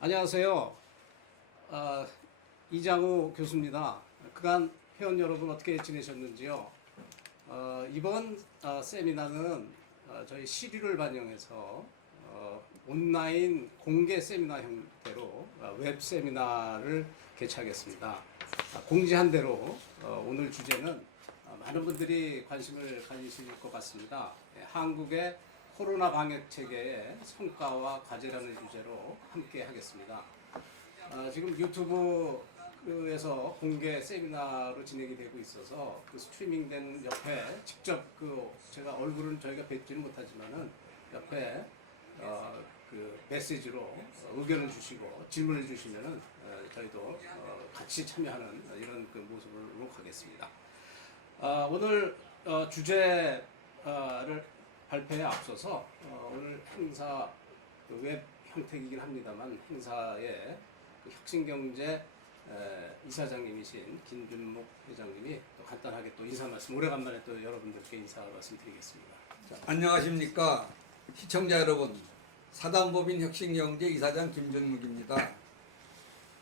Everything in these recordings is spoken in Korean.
안녕하세요. 아, 이장우 교수입니다. 그간 회원 여러분 어떻게 지내셨는지요? 이번 세미나는 저희 시류를 반영해서 온라인 공개 세미나 형태로 웹 세미나를 개최하겠습니다. 공지한 대로 오늘 주제는 많은 분들이 관심을 가지실 것 같습니다. 한국의 코로나 방역 체계의 성과와 과제라는 주제로 함께 하겠습니다. 지금 유튜브에서 공개 세미나로 진행이 되고 있어서 그 스트리밍된 옆에 직접 제가 얼굴은 저희가 뵙지는 못하지만은 옆에 그 메시지로 의견을 주시고 질문을 주시면은 저희도 같이 참여하는 이런 그 모습으로 가겠습니다. 오늘 주제를 발표에 앞서서 오늘 행사 웹 형태이긴 합니다만 행사의 그 혁신경제 이사장님이신 김준묵 회장님이 또 간단하게 또 인사 말씀, 오래간만에 또 여러분들께 인사 말씀드리겠습니다. 안녕하십니까 시청자 여러분, 사단법인 혁신경제 이사장 김준묵입니다.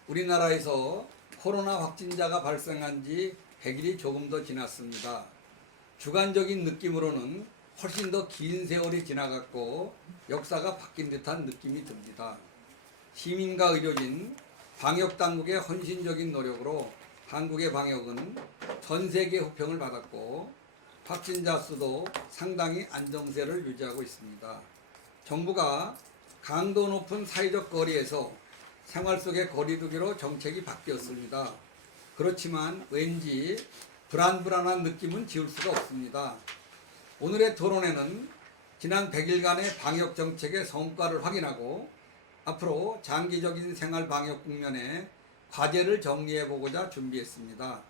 우리나라에서 코로나 확진자가 발생한 지 100일이 조금 더 지났습니다. 주관적인 느낌으로는 훨씬 더 긴 세월이 지나갔고 역사가 바뀐 듯한 느낌이 듭니다. 시민과 의료진, 방역당국의 헌신적인 노력으로 한국의 방역은 전 세계 호평을 받았고 확진자 수도 상당히 안정세를 유지하고 있습니다. 정부가 강도 높은 사회적 거리에서 생활 속의 거리두기로 정책이 바뀌었습니다. 그렇지만 왠지 불안한 느낌은 지울 수가 없습니다. 오늘의 토론회는 지난 100일간의 방역 정책의 성과를 확인하고 앞으로 장기적인 생활 방역 국면에 과제를 정리해보고자 준비했습니다.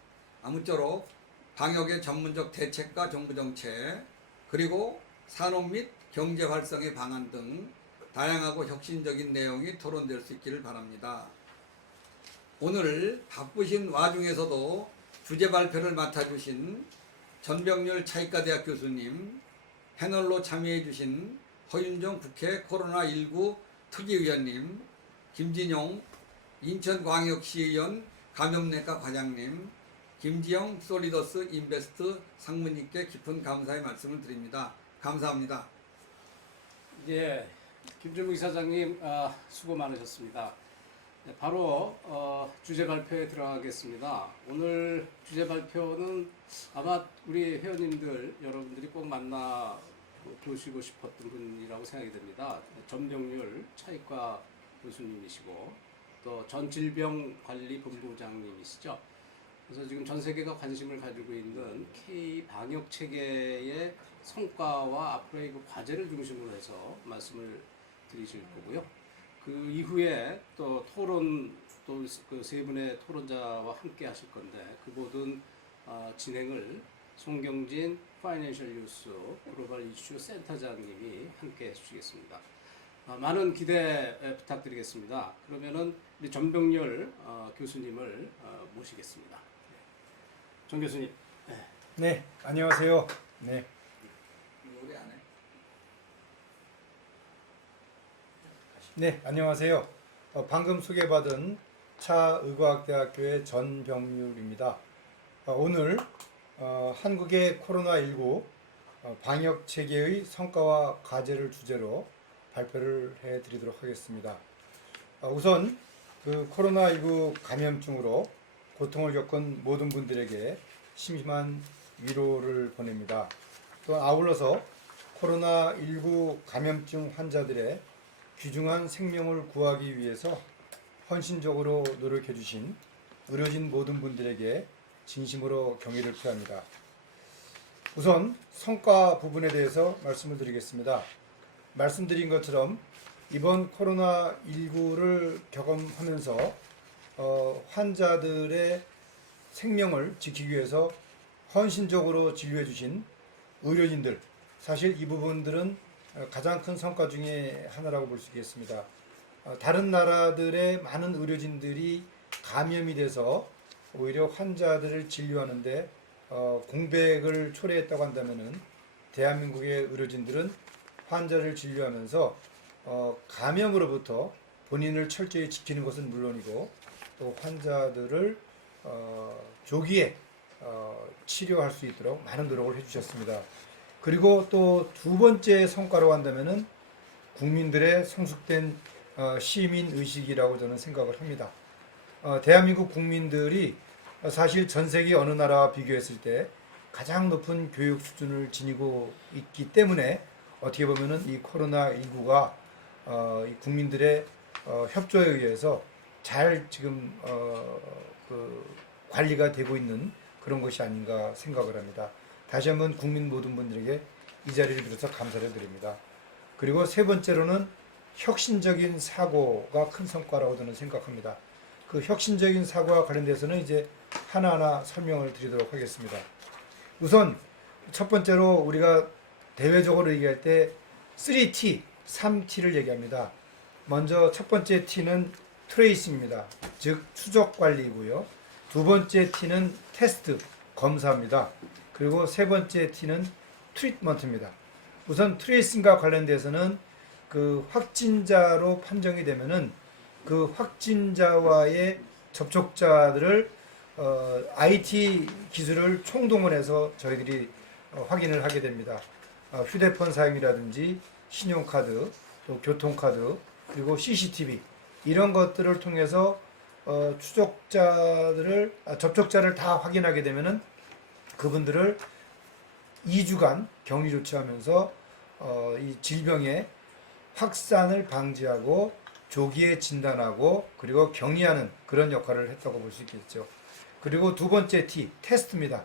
아무쪼록 방역의 전문적 대책과 정부 정책, 그리고 산업 및 경제 활성의 방안 등 다양하고 혁신적인 내용이 토론될 수 있기를 바랍니다. 오늘 바쁘신 와중에서도 주제 발표를 맡아주신 전병률 차이과대학 교수님, 패널로 참여해주신 허윤정 국회 코로나19 특위위원님, 김진용 인천광역시의원 감염내과 과장님, 김지영 솔리더스 인베스트 상무님께 깊은 감사의 말씀을 드립니다. 감사합니다. 예, 김준묵 이사장님 수고 많으셨습니다. 네, 바로 주제 발표에 들어가겠습니다. 오늘 주제 발표는 아마 우리 회원님들 여러분들이 꼭 만나 보시고 싶었던 분이라고 생각이 됩니다. 전병률 차이과 교수님이시고 또 전질병관리본부장님이시죠. 그래서 지금 전 세계가 관심을 가지고 있는 K 방역 체계의 성과와 앞으로의 그 과제를 중심으로 해서 말씀을 드리실 거고요. 그 이후에 또 토론, 또 그 세 분의 토론자와 함께 하실 건데 그 모든 진행을 송경진 파이낸셜 뉴스 글로벌 이슈 센터장님이 함께 해주시겠습니다. 많은 기대 부탁드리겠습니다. 그러면은 우리 전병렬 교수님을 모시겠습니다. 정 교수님. 네, 안녕하세요. 네. 네, 안녕하세요. 방금 소개받은 차의과학대학교의 전병률입니다. 오늘 한국의 코로나19 방역 체계의 성과와 과제를 주제로 발표를 해드리도록 하겠습니다. 우선 그 코로나19 감염증으로 고통을 겪은 모든 분들에게 심심한 위로를 보냅니다. 또 아울러서 코로나19 감염증 환자들의 귀중한 생명을 구하기 위해서 헌신적으로 노력해 주신 의료진 모든 분들에게 진심으로 경의를 표합니다. 우선 성과 부분에 대해서 말씀을 드리겠습니다. 말씀드린 것처럼 이번 코로나19를 경험하면서 환자들의 생명을 지키기 위해서 헌신적으로 진료해 주신 의료진들, 사실 이 부분들은 가장 큰 성과 중에 하나라고 볼 수 있겠습니다. 다른 나라들의 많은 의료진들이 감염이 돼서 오히려 환자들을 진료하는데 공백을 초래했다고 한다면은 대한민국의 의료진들은 환자를 진료하면서 감염으로부터 본인을 철저히 지키는 것은 물론이고 또 환자들을 조기에 치료할 수 있도록 많은 노력을 해주셨습니다. 그리고 또 두 번째 성과로 한다면은 국민들의 성숙된 시민 의식이라고 저는 생각을 합니다. 대한민국 국민들이 사실 전 세계 어느 나라와 비교했을 때 가장 높은 교육 수준을 지니고 있기 때문에 어떻게 보면은 이 코로나19가 국민들의 협조에 의해서 잘 지금 관리가 되고 있는 그런 것이 아닌가 생각을 합니다. 다시 한번 국민 모든 분들에게 이 자리를 빌어서 감사를 드립니다. 그리고 세 번째로는 혁신적인 사고가 큰 성과라고 저는 생각합니다. 그 혁신적인 사고와 관련돼서는 이제 하나하나 설명을 드리도록 하겠습니다. 우선 첫 번째로 우리가 대외적으로 얘기할 때 3T, 3T를 얘기합니다. 먼저 첫 번째 T는 트레이싱입니다. 즉 추적 관리이고요. 두 번째 T는 테스트, 검사입니다. 그리고 세 번째 T는 트리트먼트입니다. 우선 트레이싱과 관련돼서는 그 확진자로 판정이 되면은 그 확진자와의 접촉자들을 IT 기술을 총동원해서 저희들이 확인을 하게 됩니다. 휴대폰 사용이라든지 신용카드, 또 교통카드, 그리고 CCTV 이런 것들을 통해서 접촉자를 다 확인하게 되면은 그분들을 2주간 격리 조치하면서 이 질병의 확산을 방지하고 조기에 진단하고 그리고 격리하는 그런 역할을 했다고 볼 수 있겠죠. 그리고 두 번째 T, 테스트입니다.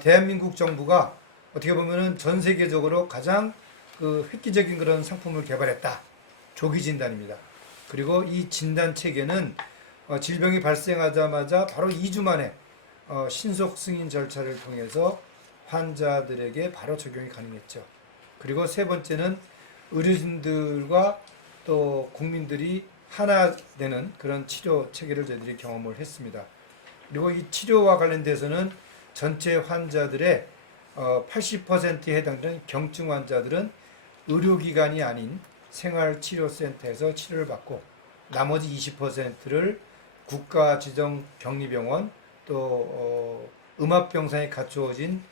대한민국 정부가 어떻게 보면은 전 세계적으로 가장 그 획기적인 그런 상품을 개발했다. 조기 진단입니다. 그리고 이 진단 체계는 질병이 발생하자마자 바로 2주 만에 신속 승인 절차를 통해서 환자들에게 바로 적용이 가능했죠. 그리고 세 번째는 의료진들과 또 국민들이 하나 되는 그런 치료 체계를 저희들이 경험을 했습니다. 그리고 이 치료와 관련돼서는 전체 환자들의 80%에 해당되는 경증 환자들은 의료기관이 아닌 생활치료센터에서 치료를 받고 나머지 20%를 국가지정격리병원 또 음압병상에 갖추어진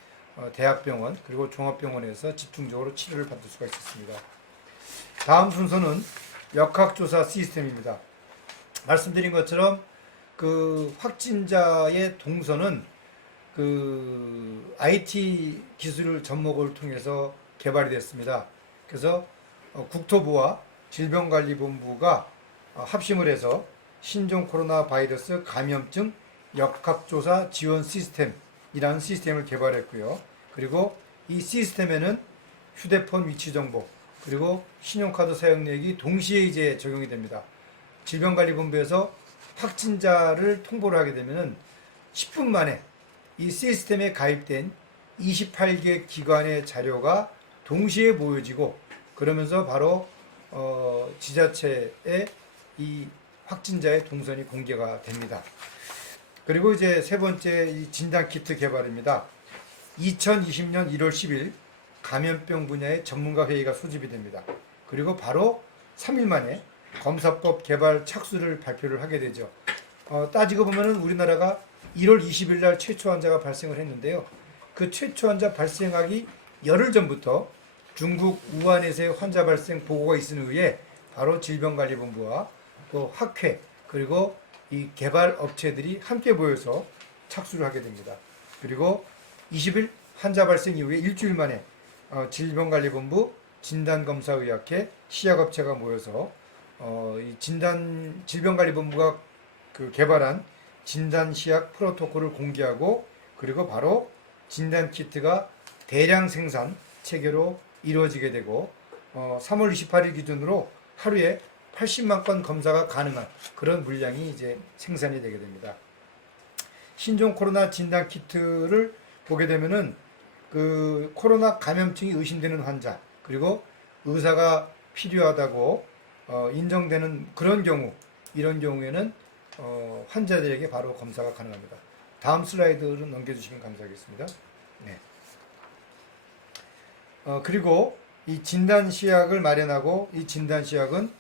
대학병원 그리고 종합병원에서 집중적으로 치료를 받을 수가 있었습니다. 다음 순서는 역학조사 시스템입니다. 말씀드린 것처럼 그 확진자의 동선은 그 IT 기술 접목을 통해서 개발이 됐습니다. 그래서 국토부와 질병관리본부가 합심을 해서 신종 코로나 바이러스 감염증 역학조사 지원 시스템이라는 시스템을 개발했고요. 그리고 이 시스템에는 휴대폰 위치 정보 그리고 신용카드 사용력이 동시에 이제 적용이 됩니다. 질병관리본부에서 확진자를 통보를 하게 되면은 10분 만에 이 시스템에 가입된 28개 기관의 자료가 동시에 모여지고 그러면서 바로 지자체에 이 확진자의 동선이 공개가 됩니다. 그리고 이제 세 번째 이 진단키트 개발입니다. 2020년 1월 10일 감염병 분야의 전문가 회의가 소집이 됩니다. 그리고 바로 3일 만에 검사법 개발 착수를 발표를 하게 되죠. 따지고 보면은 우리나라가 1월 20일 날 최초 환자가 발생을 했는데요. 그 최초 환자 발생하기 열흘 전부터 중국 우한에서의 환자 발생 보고가 있은 후에 바로 질병관리본부와 또 학회 그리고 이 개발 업체들이 함께 모여서 착수를 하게 됩니다. 그리고 20일 환자 발생 이후에 일주일 만에 질병관리본부, 진단검사의학회, 시약업체가 모여서 이 질병관리본부가 그 개발한 진단시약 프로토콜을 공개하고 그리고 바로 진단키트가 대량 생산 체계로 이루어지게 되고 3월 28일 기준으로 하루에 80만 건 검사가 가능한 그런 물량이 이제 생산이 되게 됩니다. 신종 코로나 진단 키트를 보게 되면은 그 코로나 감염증이 의심되는 환자 그리고 의사가 필요하다고 인정되는 그런 경우 이런 경우에는 환자들에게 바로 검사가 가능합니다. 다음 슬라이드를 넘겨주시면 감사하겠습니다. 네. 그리고 이 진단시약을 마련하고 이 진단시약은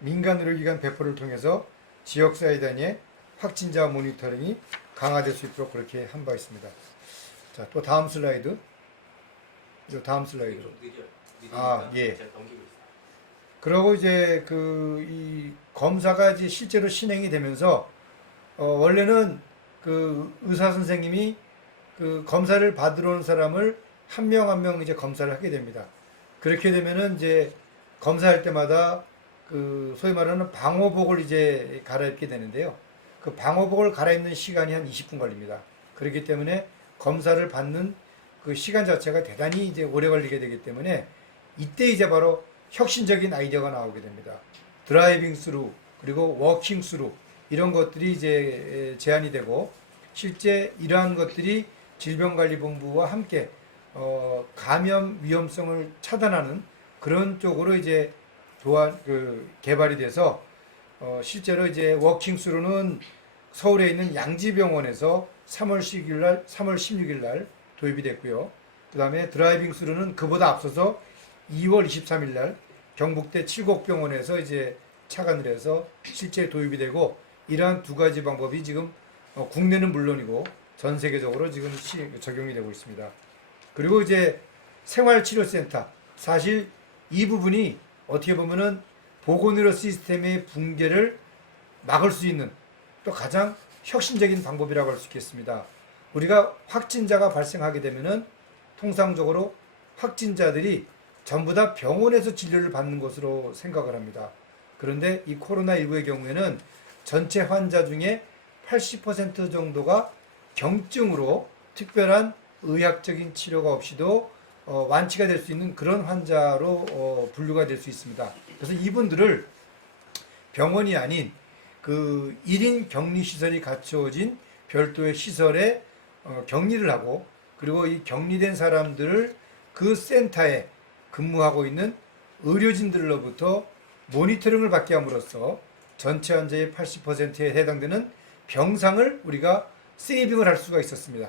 민간 의료기관 배포를 통해서 지역사회 단위의 확진자 모니터링이 강화될 수 있도록 그렇게 한 바 있습니다. 자, 또 다음 슬라이드. 이 다음 슬라이드. 좀 느려. 아, 느리니까 예. 제가 넘기고 있어요. 그러고 이제 이 검사가 이제 실제로 진행이 되면서 원래는 그 의사 선생님이 그 검사를 받으러 온 사람을 한 명 한 명 이제 검사를 하게 됩니다. 그렇게 되면은 이제 검사할 때마다 그 소위 말하는 방호복을 이제 갈아입게 되는데요. 그 방호복을 갈아입는 시간이 한 20분 걸립니다. 그렇기 때문에 검사를 받는 그 시간 자체가 대단히 이제 오래 걸리게 되기 때문에 이때 이제 바로 혁신적인 아이디어가 나오게 됩니다. 드라이빙 스루 그리고 워킹 스루 이런 것들이 이제 제안이 되고 실제 이러한 것들이 질병관리본부와 함께 감염 위험성을 차단하는 그런 쪽으로 이제 개발이 돼서 실제로 이제 워킹 스루는 서울에 있는 양지병원에서 3월 16일 날 도입이 됐고요. 그 다음에 드라이빙 스루는 그보다 앞서서 2월 23일 날 경북대 칠곡병원에서 이제 착안을 해서 실제 도입이 되고 이러한 두 가지 방법이 지금 국내는 물론이고 전 세계적으로 지금 적용이 되고 있습니다. 그리고 이제 생활치료센터 사실 이 부분이 어떻게 보면은 보건의료 시스템의 붕괴를 막을 수 있는 또 가장 혁신적인 방법이라고 할 수 있겠습니다. 우리가 확진자가 발생하게 되면은 통상적으로 확진자들이 전부 다 병원에서 진료를 받는 것으로 생각을 합니다. 그런데 이 코로나19의 경우에는 전체 환자 중에 80% 정도가 경증으로 특별한 의학적인 치료가 없이도 완치가 될 수 있는 그런 환자로 분류가 될 수 있습니다. 그래서 이분들을 병원이 아닌 그 1인 격리시설이 갖춰진 별도의 시설에 격리를 하고 그리고 이 격리된 사람들을 그 센터에 근무하고 있는 의료진들로부터 모니터링을 받게 함으로써 전체 환자의 80%에 해당되는 병상을 우리가 세이빙을 할 수가 있었습니다.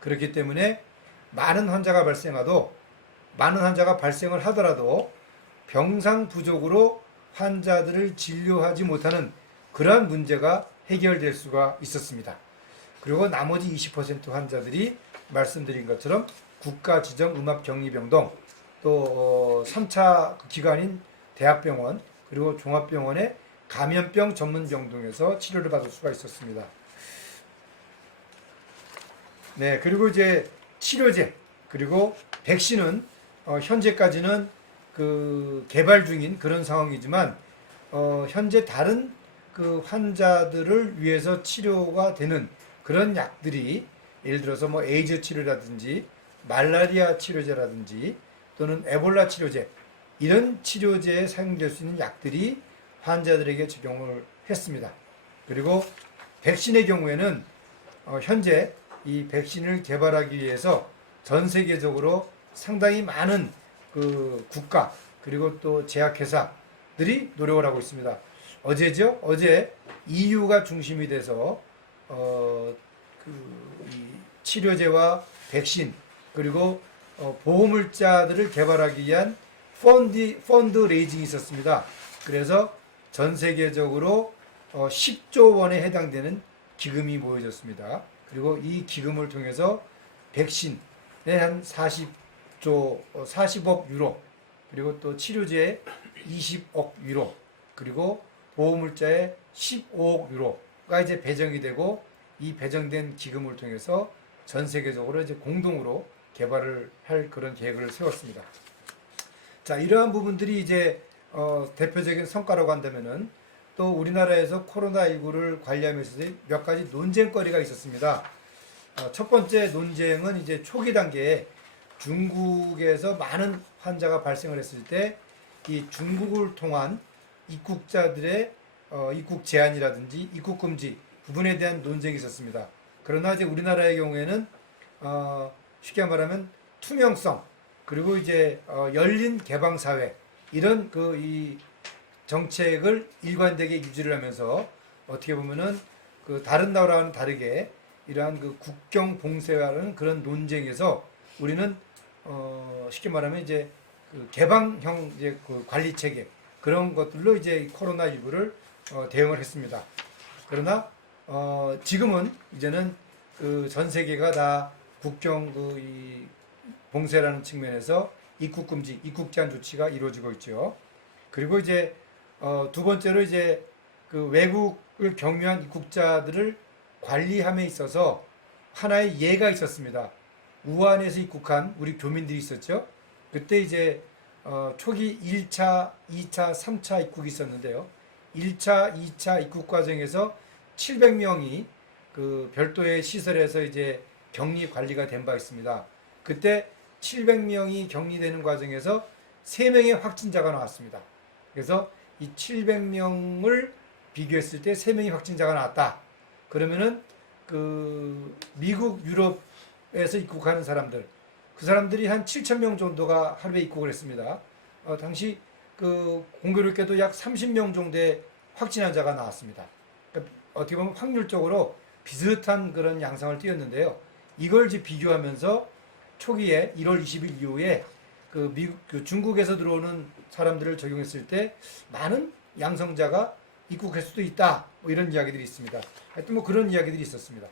그렇기 때문에 많은 환자가 발생을 하더라도 병상 부족으로 환자들을 진료하지 못하는 그러한 문제가 해결될 수가 있었습니다. 그리고 나머지 20% 환자들이 말씀드린 것처럼 국가 지정 음압격리병동 또 3차 기관인 대학병원 그리고 종합병원의 감염병 전문병동에서 치료를 받을 수가 있었습니다. 네, 그리고 이제 치료제 그리고 백신은 현재까지는 그 개발 중인 그런 상황이지만 현재 다른 그 환자들을 위해서 치료가 되는 그런 약들이 예를 들어서 뭐 에이즈 치료라든지 말라리아 치료제라든지 또는 에볼라 치료제 이런 치료제에 사용될 수 있는 약들이 환자들에게 적용을 했습니다. 그리고 백신의 경우에는 현재 이 백신을 개발하기 위해서 전 세계적으로 상당히 많은 그 국가 그리고 또 제약회사들이 노력을 하고 있습니다. 어제죠? 어제 EU가 중심이 돼서 이 치료제와 백신 그리고 보호물자들을 개발하기 위한 펀드 레이징이 있었습니다. 그래서 전 세계적으로 10조 원에 해당되는 기금이 모여졌습니다. 그리고 이 기금을 통해서 백신에 한 40억 유로 그리고 또 치료제에 20억 유로 그리고 보호물자에 15억 유로가 이제 배정이 되고 이 배정된 기금을 통해서 전 세계적으로 이제 공동으로 개발을 할 그런 계획을 세웠습니다. 자, 이러한 부분들이 이제 대표적인 성과라고 한다면은 또 우리나라에서 코로나19를 관리하면서 몇 가지 논쟁거리가 있었습니다. 첫 번째 논쟁은 이제 초기 단계에 중국에서 많은 환자가 발생을 했을 때 이 중국을 통한 입국자들의 입국 제한이라든지 입국 금지 부분에 대한 논쟁이 있었습니다. 그러나 이제 우리나라의 경우에는 쉽게 말하면 투명성 그리고 이제 열린 개방 사회 이런 이 정책을 일관되게 유지를 하면서 어떻게 보면은 그 다른 나라와는 다르게 이러한 그 국경 봉쇄라는 그런 논쟁에서 우리는 쉽게 말하면 이제 그 개방형 이제 그 관리 체계 그런 것들로 이제 코로나19를 대응을 했습니다. 그러나 지금은 이제는 그 전 세계가 다 국경 이 봉쇄라는 측면에서 입국 금지, 입국 제한 조치가 이루어지고 있죠. 그리고 이제 두 번째로 이제 그 외국을 경유한 입국자들을 관리함에 있어서 하나의 예가 있었습니다. 우한에서 입국한 우리 교민들이 있었죠. 그때 이제 초기 1차, 2차, 3차 입국이 있었는데요. 1차, 2차 입국 과정에서 700명이 그 별도의 시설에서 이제 격리 관리가 된 바 있습니다. 그때 700명이 격리되는 과정에서 3명의 확진자가 나왔습니다. 그래서 이 700명을 비교했을 때 3명의 확진자가 나왔다. 그러면은 그 미국, 유럽에서 입국하는 사람들, 그 사람들이 한 7,000명 정도가 하루에 입국을 했습니다. 당시 그 공교롭게도 약 30명 정도의 확진 환자가 나왔습니다. 그러니까 어떻게 보면 확률적으로 비슷한 그런 양상을 띄었는데요. 이걸 이제 비교하면서 초기에 1월 20일 이후에 그 미국, 그 중국에서 들어오는 사람들을 적용했을 때 많은 양성자가 입국할 수도 있다. 뭐 이런 이야기들이 있습니다. 하여튼 뭐 그런 이야기들이 있었습니다.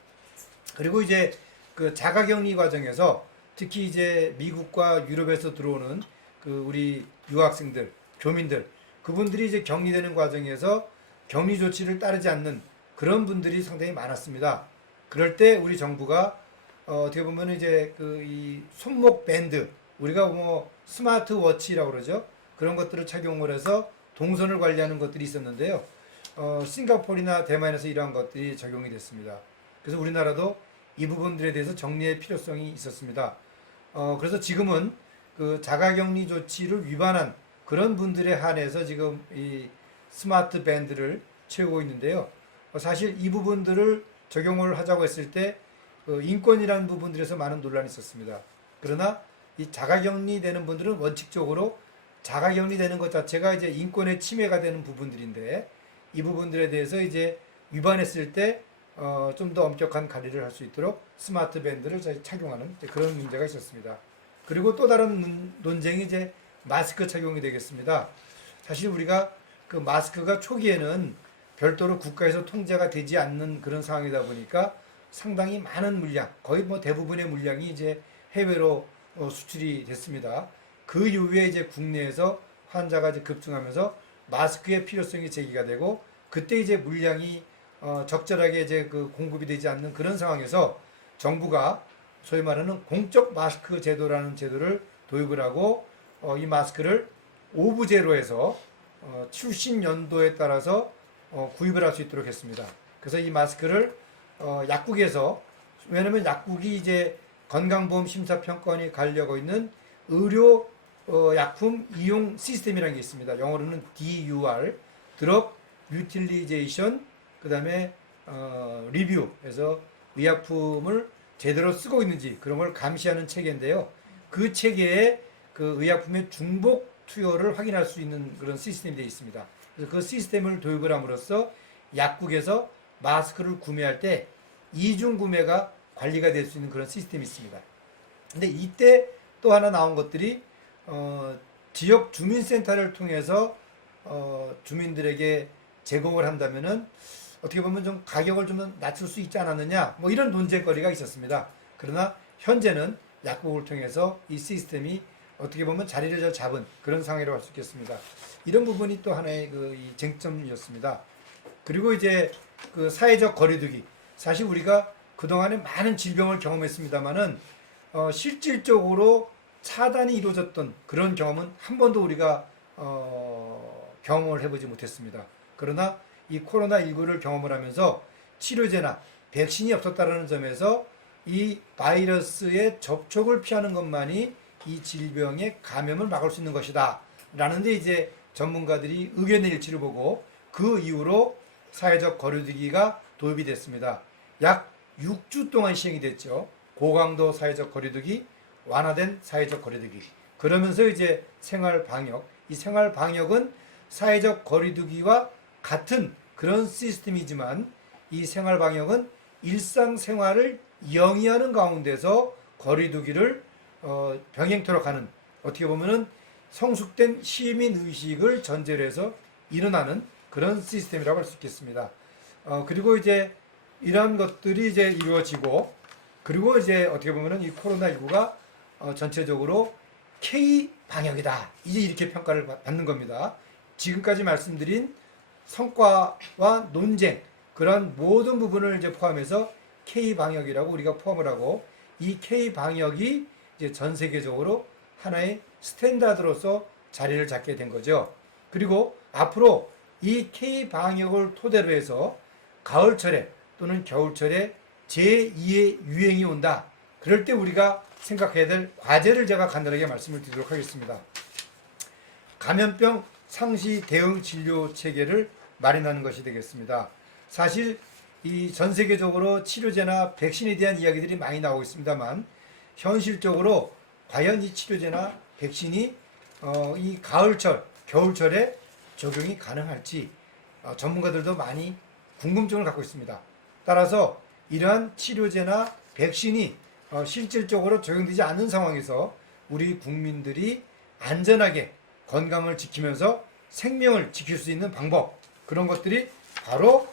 그리고 이제 그 자가격리 과정에서 특히 이제 미국과 유럽에서 들어오는 그 우리 유학생들, 교민들, 그분들이 이제 격리되는 과정에서 격리 조치를 따르지 않는 그런 분들이 상당히 많았습니다. 그럴 때 우리 정부가 어떻게 보면 이제 그 이 손목 밴드, 우리가 뭐 스마트워치라고 그러죠. 그런 것들을 착용을 해서 동선을 관리하는 것들이 있었는데요. 싱가포르나 대만에서 이러한 것들이 적용이 됐습니다. 그래서 우리나라도 이 부분들에 대해서 정리의 필요성이 있었습니다. 그래서 지금은 그 자가격리 조치를 위반한 그런 분들에 한해서 지금 이 스마트 밴드를 채우고 있는데요. 사실 이 부분들을 적용을 하자고 했을 때 인권이라는 부분들에서 많은 논란이 있었습니다. 그러나 이 자가격리되는 분들은 원칙적으로 자가격리되는 것 자체가 이제 인권의 침해가 되는 부분들인데 이 부분들에 대해서 이제 위반했을 때 좀 더 엄격한 관리를 할 수 있도록 스마트 밴드를 착용하는 그런 문제가 있었습니다. 그리고 또 다른 논쟁이 이제 마스크 착용이 되겠습니다. 사실 우리가 그 마스크가 초기에는 별도로 국가에서 통제가 되지 않는 그런 상황이다 보니까 상당히 많은 물량, 거의 뭐 대부분의 물량이 이제 해외로 수출이 됐습니다. 그 이후에 이제 국내에서 환자가 이제 급증하면서 마스크의 필요성이 제기가 되고 그때 이제 물량이 적절하게 이제 그 공급이 되지 않는 그런 상황에서 정부가 소위 말하는 공적 마스크 제도라는 제도를 도입을 하고 이 마스크를 오브제로 해서 출신 연도에 따라서 구입을 할 수 있도록 했습니다. 그래서 이 마스크를 약국에서, 왜냐하면 약국이 이제 건강보험 심사평가원이 가려고 있는 의료 약품 이용 시스템이라는 게 있습니다. 영어로는 DUR, Drug Utilization, 그 다음에 리뷰에서 의약품을 제대로 쓰고 있는지 그런 걸 감시하는 체계인데요. 그 체계에 그 의약품의 중복 투여를 확인할 수 있는 그런 시스템이 되어 있습니다. 그래서 그 시스템을 도입을 함으로써 약국에서 마스크를 구매할 때 이중 구매가 관리가 될 수 있는 그런 시스템이 있습니다. 근데 이때 또 하나 나온 것들이 지역 주민센터를 통해서 주민들에게 제공을 한다면은 어떻게 보면 좀 가격을 좀 낮출 수 있지 않았느냐, 뭐 이런 논쟁거리가 있었습니다. 그러나 현재는 약국을 통해서 이 시스템이 어떻게 보면 자리를 잘 잡은 그런 상황이라고 할 수 있겠습니다. 이런 부분이 또 하나의 그 이 쟁점이었습니다. 그리고 이제 그 사회적 거리두기, 사실 우리가 그동안에 많은 질병을 경험했습니다만은 실질적으로 차단이 이루어졌던 그런 경험은 한 번도 우리가 경험을 해보지 못했습니다. 그러나 이 코로나19를 경험을 하면서 치료제나 백신이 없었다는 점에서 이 바이러스의 접촉을 피하는 것만이 이 질병의 감염을 막을 수 있는 것이다 라는데 이제 전문가들이 의견의 일치를 보고 그 이후로 사회적 거리두기가 도입이 됐습니다. 약 6주 동안 시행이 됐죠. 고강도 사회적 거리두기, 완화된 사회적 거리두기. 그러면서 이제 생활 방역, 이 생활 방역은 사회적 거리두기와 같은 그런 시스템이지만 이 생활 방역은 일상생활을 영위하는 가운데서 거리두기를 병행토록 하는, 어떻게 보면은 성숙된 시민 의식을 전제로 해서 일어나는 그런 시스템이라고 할 수 있겠습니다. 그리고 이제 이런 것들이 이제 이루어지고, 그리고 이제 어떻게 보면은 이 코로나19가 전체적으로 K 방역이다, 이제 이렇게 평가를 받는 겁니다. 지금까지 말씀드린 성과와 논쟁, 그런 모든 부분을 이제 포함해서 K 방역이라고 우리가 포함을 하고, 이 K 방역이 이제 전 세계적으로 하나의 스탠다드로서 자리를 잡게 된 거죠. 그리고 앞으로 이 K 방역을 토대로 해서 가을철에 또는 겨울철에 제2의 유행이 온다. 그럴 때 우리가 생각해야 될 과제를 제가 간단하게 말씀을 드리도록 하겠습니다. 감염병 상시 대응 진료 체계를 마련하는 것이 되겠습니다. 사실 이 전 세계적으로 치료제나 백신에 대한 이야기들이 많이 나오고 있습니다만, 현실적으로 과연 이 치료제나 백신이 이 가을철, 겨울철에 적용이 가능할지 전문가들도 많이 궁금증을 갖고 있습니다. 따라서 이러한 치료제나 백신이 실질적으로 적용되지 않는 상황에서 우리 국민들이 안전하게 건강을 지키면서 생명을 지킬 수 있는 방법, 그런 것들이 바로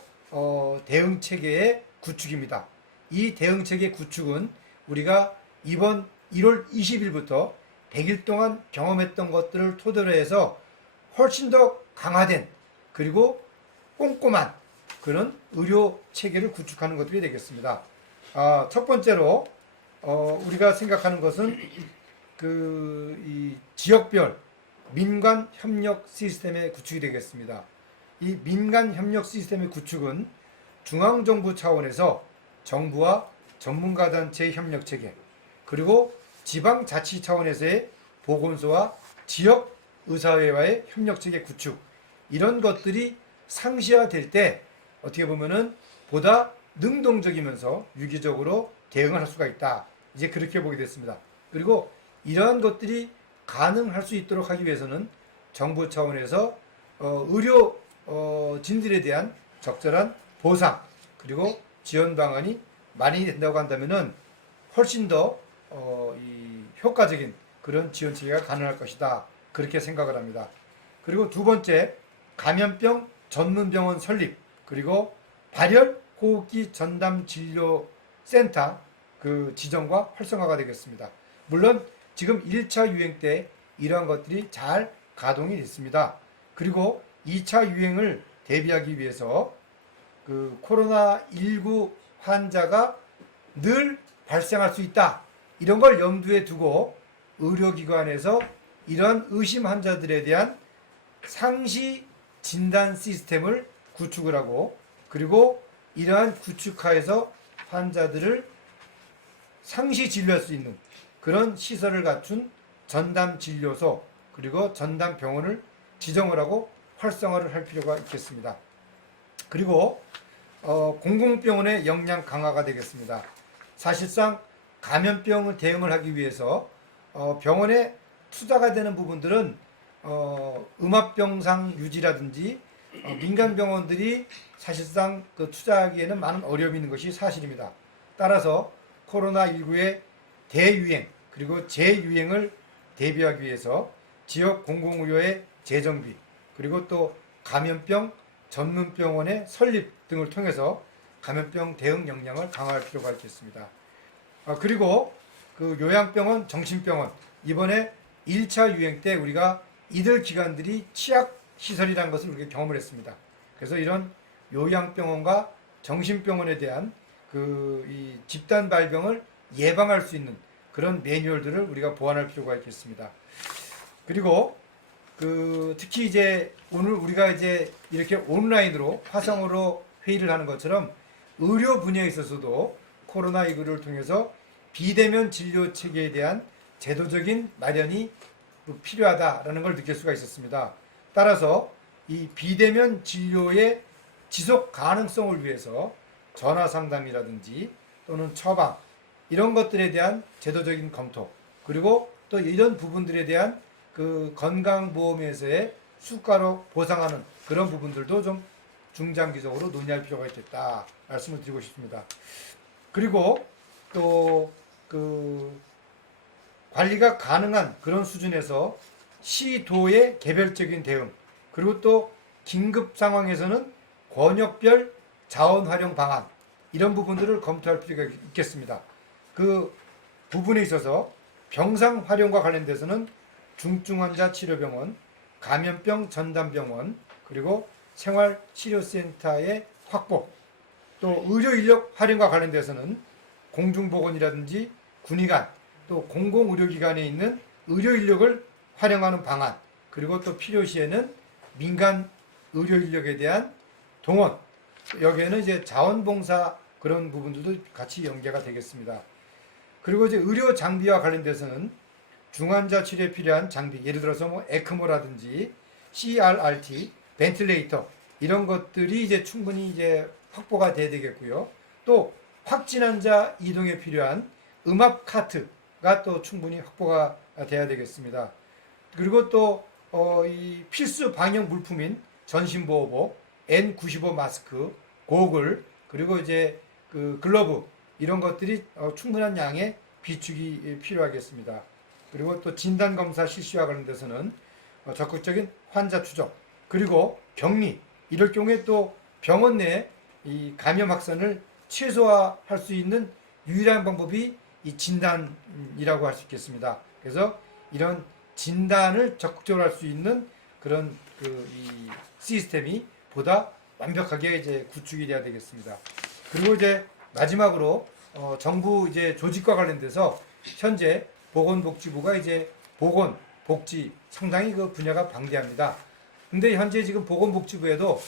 대응체계의 구축입니다. 이 대응체계 구축은 우리가 이번 1월 20일부터 100일 동안 경험했던 것들을 토대로 해서 훨씬 더 강화된, 그리고 꼼꼼한 그런 의료 체계를 구축하는 것들이 되겠습니다. 첫 번째로 우리가 생각하는 것은 이 지역별 민간 협력 시스템의 구축이 되겠습니다. 이 민간 협력 시스템의 구축은 중앙정부 차원에서 정부와 전문가단체의 협력 체계, 그리고 지방자치 차원에서의 보건소와 지역 의사회와의 협력 체계 구축, 이런 것들이 상시화될 때 어떻게 보면은 보다 능동적이면서 유기적으로 대응을 할 수가 있다. 이제 그렇게 보게 됐습니다. 그리고 이러한 것들이 가능할 수 있도록 하기 위해서는 정부 차원에서 의료 진들에 대한 적절한 보상, 그리고 지원 방안이 마련이 된다고 한다면은 훨씬 더 이 효과적인 그런 지원 체계가 가능할 것이다. 그렇게 생각을 합니다. 그리고 두 번째, 감염병 전문병원 설립, 그리고 발열 호흡기 전담 진료 센터 그 지정과 활성화가 되겠습니다. 물론 지금 1차 유행 때 이러한 것들이 잘 가동이 됐습니다. 그리고 2차 유행을 대비하기 위해서 그 코로나19 환자가 늘 발생할 수 있다, 이런 걸 염두에 두고 의료기관에서 이런 의심 환자들에 대한 상시 진단 시스템을 구축을 하고, 그리고 이러한 구축하에서 환자들을 상시 진료할 수 있는 그런 시설을 갖춘 전담 진료소, 그리고 전담 병원을 지정을 하고 활성화를 할 필요가 있겠습니다. 그리고 공공병원의 역량 강화가 되겠습니다. 사실상 감염병을 대응을 하기 위해서 병원에 투자가 되는 부분들은 음압병상 유지라든지 민간 병원들이 사실상 그 투자하기에는 많은 어려움이 있는 것이 사실입니다. 따라서 코로나19의 대유행 그리고 재유행을 대비하기 위해서 지역 공공의료의 재정비, 그리고 또 감염병 전문병원의 설립 등을 통해서 감염병 대응 역량을 강화할 필요가 있겠습니다. 그리고 그 요양병원, 정신병원, 이번에 1차 유행 때 우리가 이들 기관들이 취약시설이라는 것을 우리가 경험을 했습니다. 그래서 이런 요양병원과 정신병원에 대한 이 집단 발병을 예방할 수 있는 그런 매뉴얼들을 우리가 보완할 필요가 있겠습니다. 그리고 특히 이제 오늘 우리가 이제 이렇게 온라인으로 화상으로 회의를 하는 것처럼 의료 분야에 있어서도 코로나19를 통해서 비대면 진료 체계에 대한 제도적인 마련이 필요하다라는 걸 느낄 수가 있었습니다. 따라서 이 비대면 진료의 지속 가능성을 위해서 전화 상담이라든지 또는 처방, 이런 것들에 대한 제도적인 검토, 그리고 또 이런 부분들에 대한 그 건강보험에서의 수가로 보상하는 그런 부분들도 좀 중장기적으로 논의할 필요가 있겠다 말씀을 드리고 싶습니다. 그리고 또 관리가 가능한 그런 수준에서 시도의 개별적인 대응, 그리고 또 긴급 상황에서는 권역별 자원 활용 방안, 이런 부분들을 검토할 필요가 있겠습니다. 그 부분에 있어서 병상 활용과 관련돼서는 중증환자 치료병원, 감염병 전담병원, 그리고 생활치료센터의 확보, 또 의료 인력 활용과 관련돼서는 공중보건이라든지 군의관, 또 공공의료기관에 있는 의료 인력을 활용하는 방안, 그리고 또 필요시에는 민간 의료 인력에 대한 동원, 여기에는 이제 자원봉사 그런 부분들도 같이 연계가 되겠습니다. 그리고 이제 의료 장비와 관련돼서는 중환자 치료에 필요한 장비, 예를 들어서 뭐 에크모라든지 CRRT, 벤틸레이터 이런 것들이 이제 충분히 이제 확보가 돼야 되겠고요. 또 확진 환자 이동에 필요한 음압 카트가 또 충분히 확보가 돼야 되겠습니다. 그리고 또 이 필수 방역 물품인 전신보호복, N95 마스크, 고글, 그리고 이제 그 글러브 이런 것들이 충분한 양의 비축이 필요하겠습니다. 그리고 또 진단 검사 실시와 관련돼서는 적극적인 환자 추적, 그리고 격리, 이럴 경우에 또 병원 내 이 감염 확산을 최소화할 수 있는 유일한 방법이 이 진단이라고 할 수 있겠습니다. 그래서 이런 진단을 적극적으로 할 수 있는 그런 이 시스템이 보다 완벽하게 이제 구축이 돼야 되겠습니다. 그리고 이제 마지막으로 정부 이제 조직과 관련돼서 현재 보건복지부가 이제 보건, 복지 상당히 그 분야가 방대합니다. 근데 현재 지금 보건복지부에도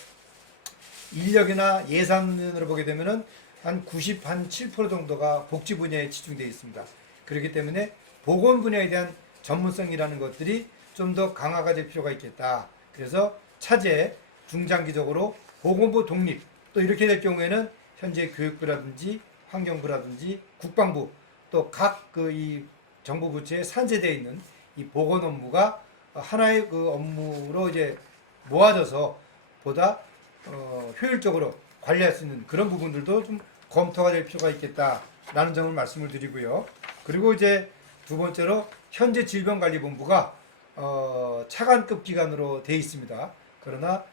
인력이나 예산으로 보게 되면은 한 97% 정도가 복지 분야에 치중되어 있습니다. 그렇기 때문에 보건 분야에 대한 전문성이라는 것들이 좀 더 강화가 될 필요가 있겠다. 그래서 차제 중장기적으로 보건부 독립, 또 이렇게 될 경우에는 현재 교육부라든지 환경부라든지 국방부, 또 각 그 이 정부 부처에 산재되어 있는 이 보건 업무가 하나의 그 업무로 이제 모아져서 보다 효율적으로 관리할 수 있는 그런 부분들도 좀 검토가 될 필요가 있겠다라는 점을 말씀을 드리고요. 그리고 이제 두 번째로 현재 질병관리본부가 차관급 기관으로 되어 있습니다. 그러나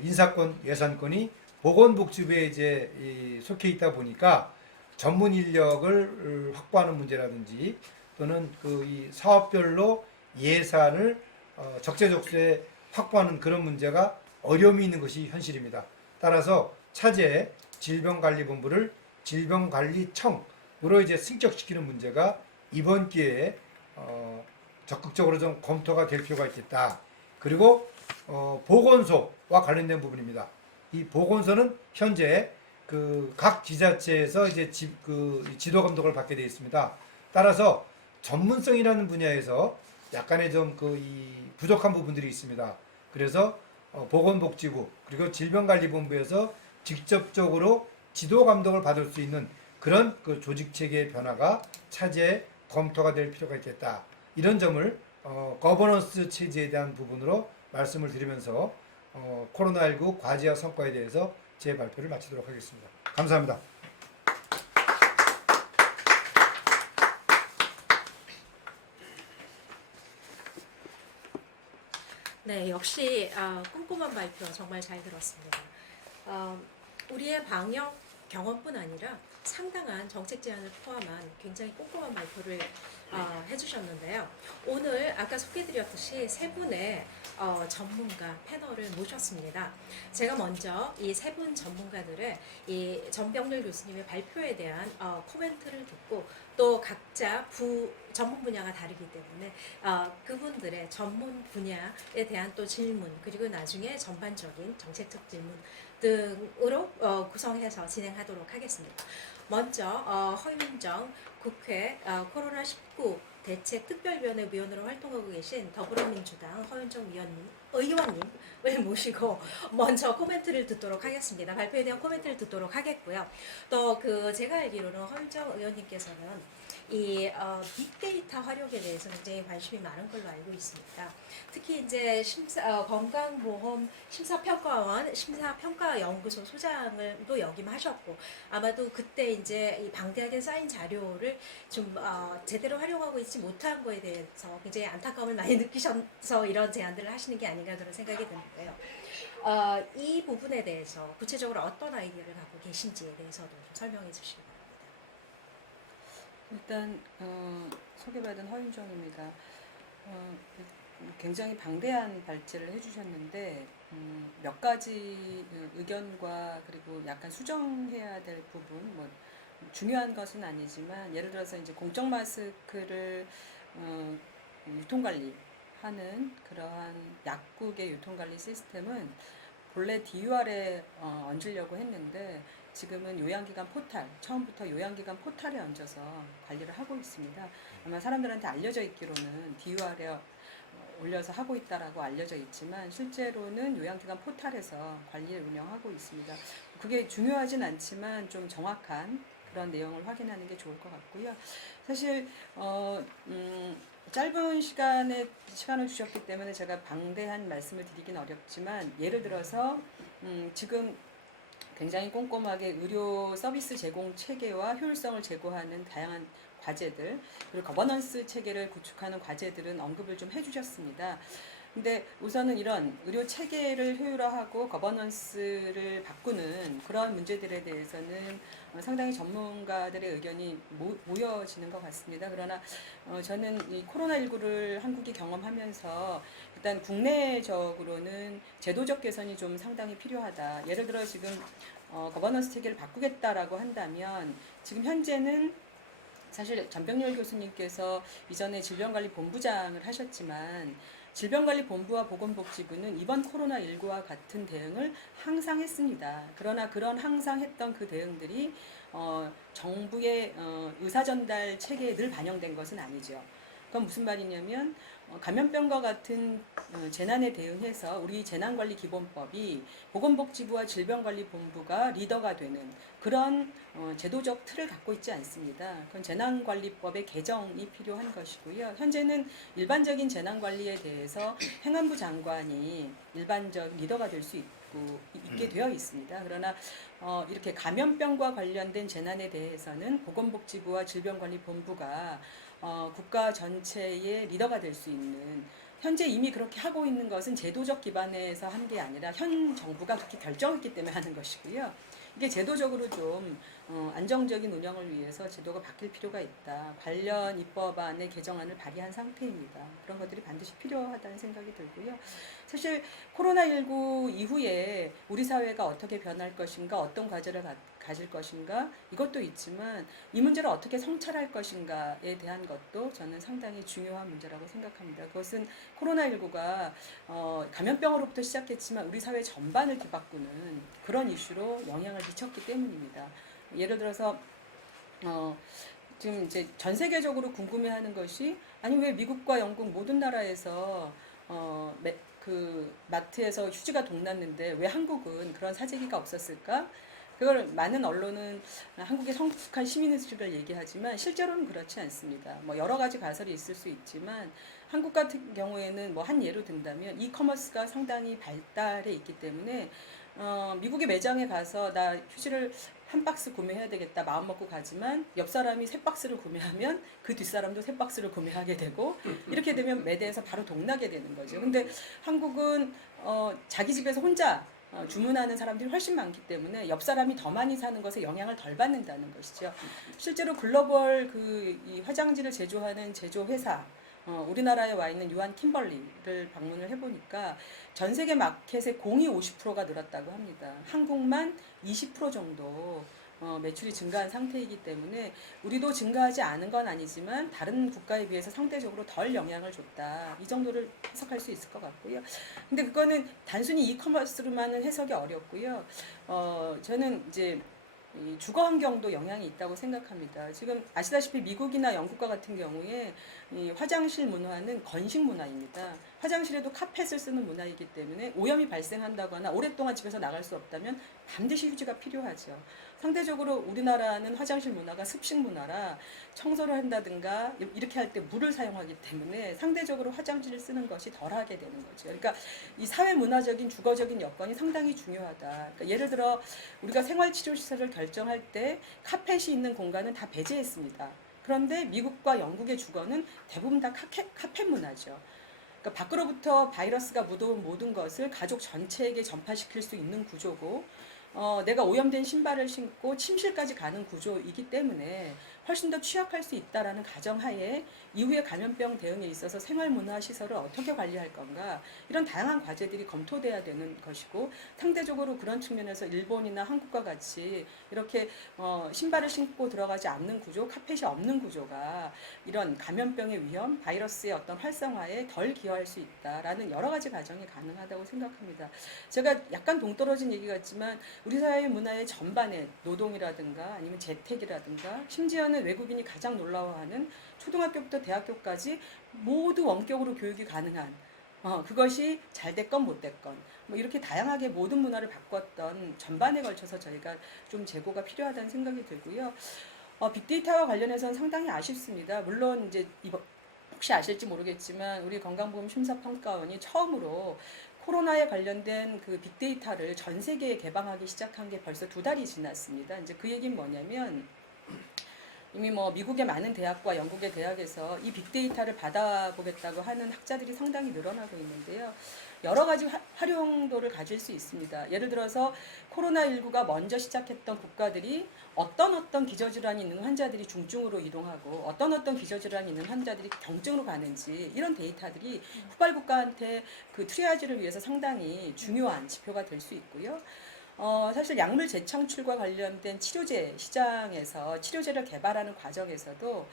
인사권, 예산권이 보건복지부에 이제 속해 있다 보니까 전문 인력을 확보하는 문제라든지 또는 그 이 사업별로 예산을 적재적소에 확보하는 그런 문제가 어려움이 있는 것이 현실입니다. 따라서 차제 질병관리본부를 질병관리청으로 이제 승격시키는 문제가 이번 기회에 적극적으로 좀 검토가 될 필요가 있겠다. 그리고 보건소와 관련된 부분입니다. 이 보건소는 현재 그 각 지자체에서 이제 지도 감독을 받게 되어 있습니다. 따라서 전문성이라는 분야에서 약간의 좀 이 부족한 부분들이 있습니다. 그래서 보건복지부 그리고 질병관리본부에서 직접적으로 지도 감독을 받을 수 있는 그런 그 조직 체계의 변화가 차제에 검토가 될 필요가 있겠다. 이런 점을 거버넌스 체제에 대한 부분으로 말씀을 드리면서 코로나19 과제와 성과에 대해서 제 발표를 마치도록 하겠습니다. 감사합니다. 네, 역시 꼼꼼한 발표 정말 잘 들었습니다. 우리의 방역 경험뿐 아니라 상당한 정책 제안을 포함한 굉장히 꼼꼼한 발표를 해주셨는데요. 오늘 아까 소개드렸듯이 세 분의 전문가 패널을 모셨습니다. 제가 먼저 이 세 분 전문가들의 이 전병렬 교수님의 발표에 대한 코멘트를 듣고 또 각자 전문 분야가 다르기 때문에 그분들의 전문 분야에 대한 또 질문 그리고 나중에 전반적인 정책적 질문 등으로 구성해서 진행하도록 하겠습니다. 먼저 허윤정 국회 코로나19 대책특별위원회 위원으로 활동하고 계신 더불어민주당 허윤정 의원님 모시고 먼저 코멘트를 듣도록 하겠습니다. 발표에 대한 코멘트를 듣도록 하겠고요. 또 그 제가 알기로는 허윤정 의원님께서는 이 빅데이터 활용에 대해서 굉장히 관심이 많은 걸로 알고 있습니다. 특히 이제 건강보험 심사평가원 심사평가연구소 소장을도 역임하셨고 아마도 그때 이제 이 방대하게 쌓인 자료를 좀 제대로 활용하고 있지 못한 거에 대해서 굉장히 안타까움을 많이 느끼셔서 이런 제안들을 하시는 게 아닌가 그런 생각이 드는데요. 이 부분에 대해서 구체적으로 어떤 아이디어를 갖고 계신지에 대해서도 좀 설명해 주시기 바랍니다. 일단 소개받은 허윤정입니다. 굉장히 방대한 발제를 해주셨는데 몇 가지 의견과 그리고 약간 수정해야 될 부분, 뭐 중요한 것은 아니지만 예를 들어서 이제 공적 마스크를 유통관리하는 그러한 약국의 유통관리 시스템은 본래 DUR에 얹으려고 했는데 지금은 요양기관 포탈, 처음부터 요양기관 포탈에 얹어서 관리를 하고 있습니다. 아마 사람들한테 알려져 있기로는 DUR에 올려서 하고 있다라고 알려져 있지만 실제로는 요양기관 포탈에서 관리를 운영하고 있습니다. 그게 중요하진 않지만 좀 정확한 그런 내용을 확인하는 게 좋을 것 같고요. 사실 짧은 시간을 주셨기 때문에 제가 방대한 말씀을 드리긴 어렵지만 예를 들어서 지금 굉장히 꼼꼼하게 의료 서비스 제공 체계와 효율성을 제고하는 다양한 과제들 그리고 거버넌스 체계를 구축하는 과제들은 언급을 좀 해주셨습니다. 근데 우선은 이런 의료 체계를 효율화하고 거버넌스를 바꾸는 그런 문제들에 대해서는 상당히 전문가들의 의견이 모여지는 것 같습니다. 그러나 저는 이 코로나19를 한국이 경험하면서 일단 국내적으로는 제도적 개선이 좀 상당히 필요하다. 예를 들어 지금 거버넌스 체계를 바꾸겠다라고 한다면 지금 현재는 사실 전병렬 교수님께서 이전에 질병관리본부장을 하셨지만 질병관리본부와 보건복지부는 이번 코로나19와 같은 대응을 항상 했습니다. 그러나 그런 항상 했던 그 대응들이 정부의 의사전달 체계에 늘 반영된 것은 아니죠. 그건 무슨 말이냐면 감염병과 같은 재난에 대응해서 우리 재난관리기본법이 보건복지부와 질병관리본부가 리더가 되는 그런 제도적 틀을 갖고 있지 않습니다. 그건 재난관리법의 개정이 필요한 것이고요. 현재는 일반적인 재난관리에 대해서 행안부 장관이 일반적 리더가 될 수 있게 되어 있습니다. 그러나 이렇게 감염병과 관련된 재난에 대해서는 보건복지부와 질병관리본부가 국가 전체의 리더가 될 수 있는 현재 이미 그렇게 하고 있는 것은 제도적 기반에서 한 게 아니라 현 정부가 그렇게 결정했기 때문에 하는 것이고요. 이게 제도적으로 좀 안정적인 운영을 위해서 제도가 바뀔 필요가 있다. 관련 입법안의 개정안을 발의한 상태입니다. 그런 것들이 반드시 필요하다는 생각이 들고요. 사실 코로나19 이후에 우리 사회가 어떻게 변할 것인가, 어떤 과제를 가질 것인가 이것도 있지만 이 문제를 어떻게 성찰할 것인가에 대한 것도 저는 상당히 중요한 문제라고 생각합니다. 그것은 코로나19가 감염병으로부터 시작했지만 우리 사회 전반을 뒤바꾸는 그런 이슈로 영향을 미쳤기 때문입니다. 예를 들어서 지금 이제 전 세계적으로 궁금해하는 것이 아니 왜 미국과 영국 모든 나라에서 그 마트에서 휴지가 동났는데 왜 한국은 그런 사재기가 없었을까? 그걸 많은 언론은 한국의 성숙한 시민의식을 얘기하지만 실제로는 그렇지 않습니다. 뭐 여러 가지 가설이 있을 수 있지만 한국 같은 경우에는 뭐 한 예로 든다면 이커머스가 상당히 발달해 있기 때문에 미국의 매장에 가서 나 휴지를 한 박스 구매해야 되겠다 마음 먹고 가지만 옆 사람이 세 박스를 구매하면 그 뒷사람도 세 박스를 구매하게 되고 이렇게 되면 매대에서 바로 동나게 되는 거죠. 근데 한국은 자기 집에서 혼자 주문하는 사람들이 훨씬 많기 때문에 옆 사람이 더 많이 사는 것에 영향을 덜 받는다는 것이죠. 실제로 글로벌 이 화장지를 제조하는 제조 회사 우리나라에 와 있는 유한 킴벌리를 방문을 해보니까 전 세계 마켓의 공이 50%가 늘었다고 합니다. 한국만 20% 정도 매출이 증가한 상태이기 때문에 우리도 증가하지 않은 건 아니지만 다른 국가에 비해서 상대적으로 덜 영향을 줬다. 이 정도를 해석할 수 있을 것 같고요. 근데 그거는 단순히 이커머스로만은 해석이 어렵고요. 저는 이제 이 주거 환경도 영향이 있다고 생각합니다. 지금 아시다시피 미국이나 영국과 같은 경우에 이 화장실 문화는 건식 문화입니다. 화장실에도 카펫을 쓰는 문화이기 때문에 오염이 발생한다거나 오랫동안 집에서 나갈 수 없다면 반드시 휴지가 필요하죠. 상대적으로 우리나라는 화장실 문화가 습식 문화라 청소를 한다든가 이렇게 할 때 물을 사용하기 때문에 상대적으로 화장실을 쓰는 것이 덜하게 되는 거죠. 그러니까 이 사회 문화적인 주거적인 여건이 상당히 중요하다. 그러니까 예를 들어 우리가 생활치료시설을 결정할 때 카펫이 있는 공간은 다 배제했습니다. 그런데 미국과 영국의 주거는 대부분 다 카펫 문화죠. 그러니까 밖으로부터 바이러스가 묻어온 모든 것을 가족 전체에게 전파시킬 수 있는 구조고 내가 오염된 신발을 신고 침실까지 가는 구조이기 때문에 훨씬 더 취약할 수 있다라는 가정하에 이후의 감염병 대응에 있어서 생활문화시설을 어떻게 관리할 건가 이런 다양한 과제들이 검토돼야 되는 것이고 상대적으로 그런 측면에서 일본이나 한국과 같이 이렇게 신발을 신고 들어가지 않는 구조, 카펫이 없는 구조가 이런 감염병의 위험, 바이러스의 어떤 활성화에 덜 기여할 수 있다라는 여러 가지 가정이 가능하다고 생각합니다. 제가 약간 동떨어진 얘기 같지만 우리 사회 문화의 전반에 노동이라든가 아니면 재택이라든가 심지어는 외국인이 가장 놀라워하는 초등학교부터 대학교까지 모두 원격으로 교육이 가능한 그것이 잘 됐건 못 됐건 뭐 이렇게 다양하게 모든 문화를 바꿨던 전반에 걸쳐서 저희가 좀 재고가 필요하다는 생각이 들고요. 빅데이터와 관련해서는 상당히 아쉽습니다. 물론 이제 이번 혹시 아실지 모르겠지만 우리 건강보험심사평가원이 처음으로 코로나에 관련된 그 빅데이터를 전 세계에 개방하기 시작한 게 벌써 2달이 지났습니다. 이제 그 얘기는 뭐냐면 이미 뭐 미국의 많은 대학과 영국의 대학에서 이 빅데이터를 받아보겠다고 하는 학자들이 상당히 늘어나고 있는데요. 여러 가지 활용도를 가질 수 있습니다. 예를 들어서 코로나19가 먼저 시작했던 국가들이 어떤 기저질환이 있는 환자들이 중증으로 이동하고 어떤 기저질환이 있는 환자들이 경증으로 가는지 이런 데이터들이 후발 국가한테 그 트리아지를 위해서 상당히 중요한 지표가 될 수 있고요. 사실 약물 재창출과 관련된 치료제 시장에서 치료제를 개발하는 과정에서도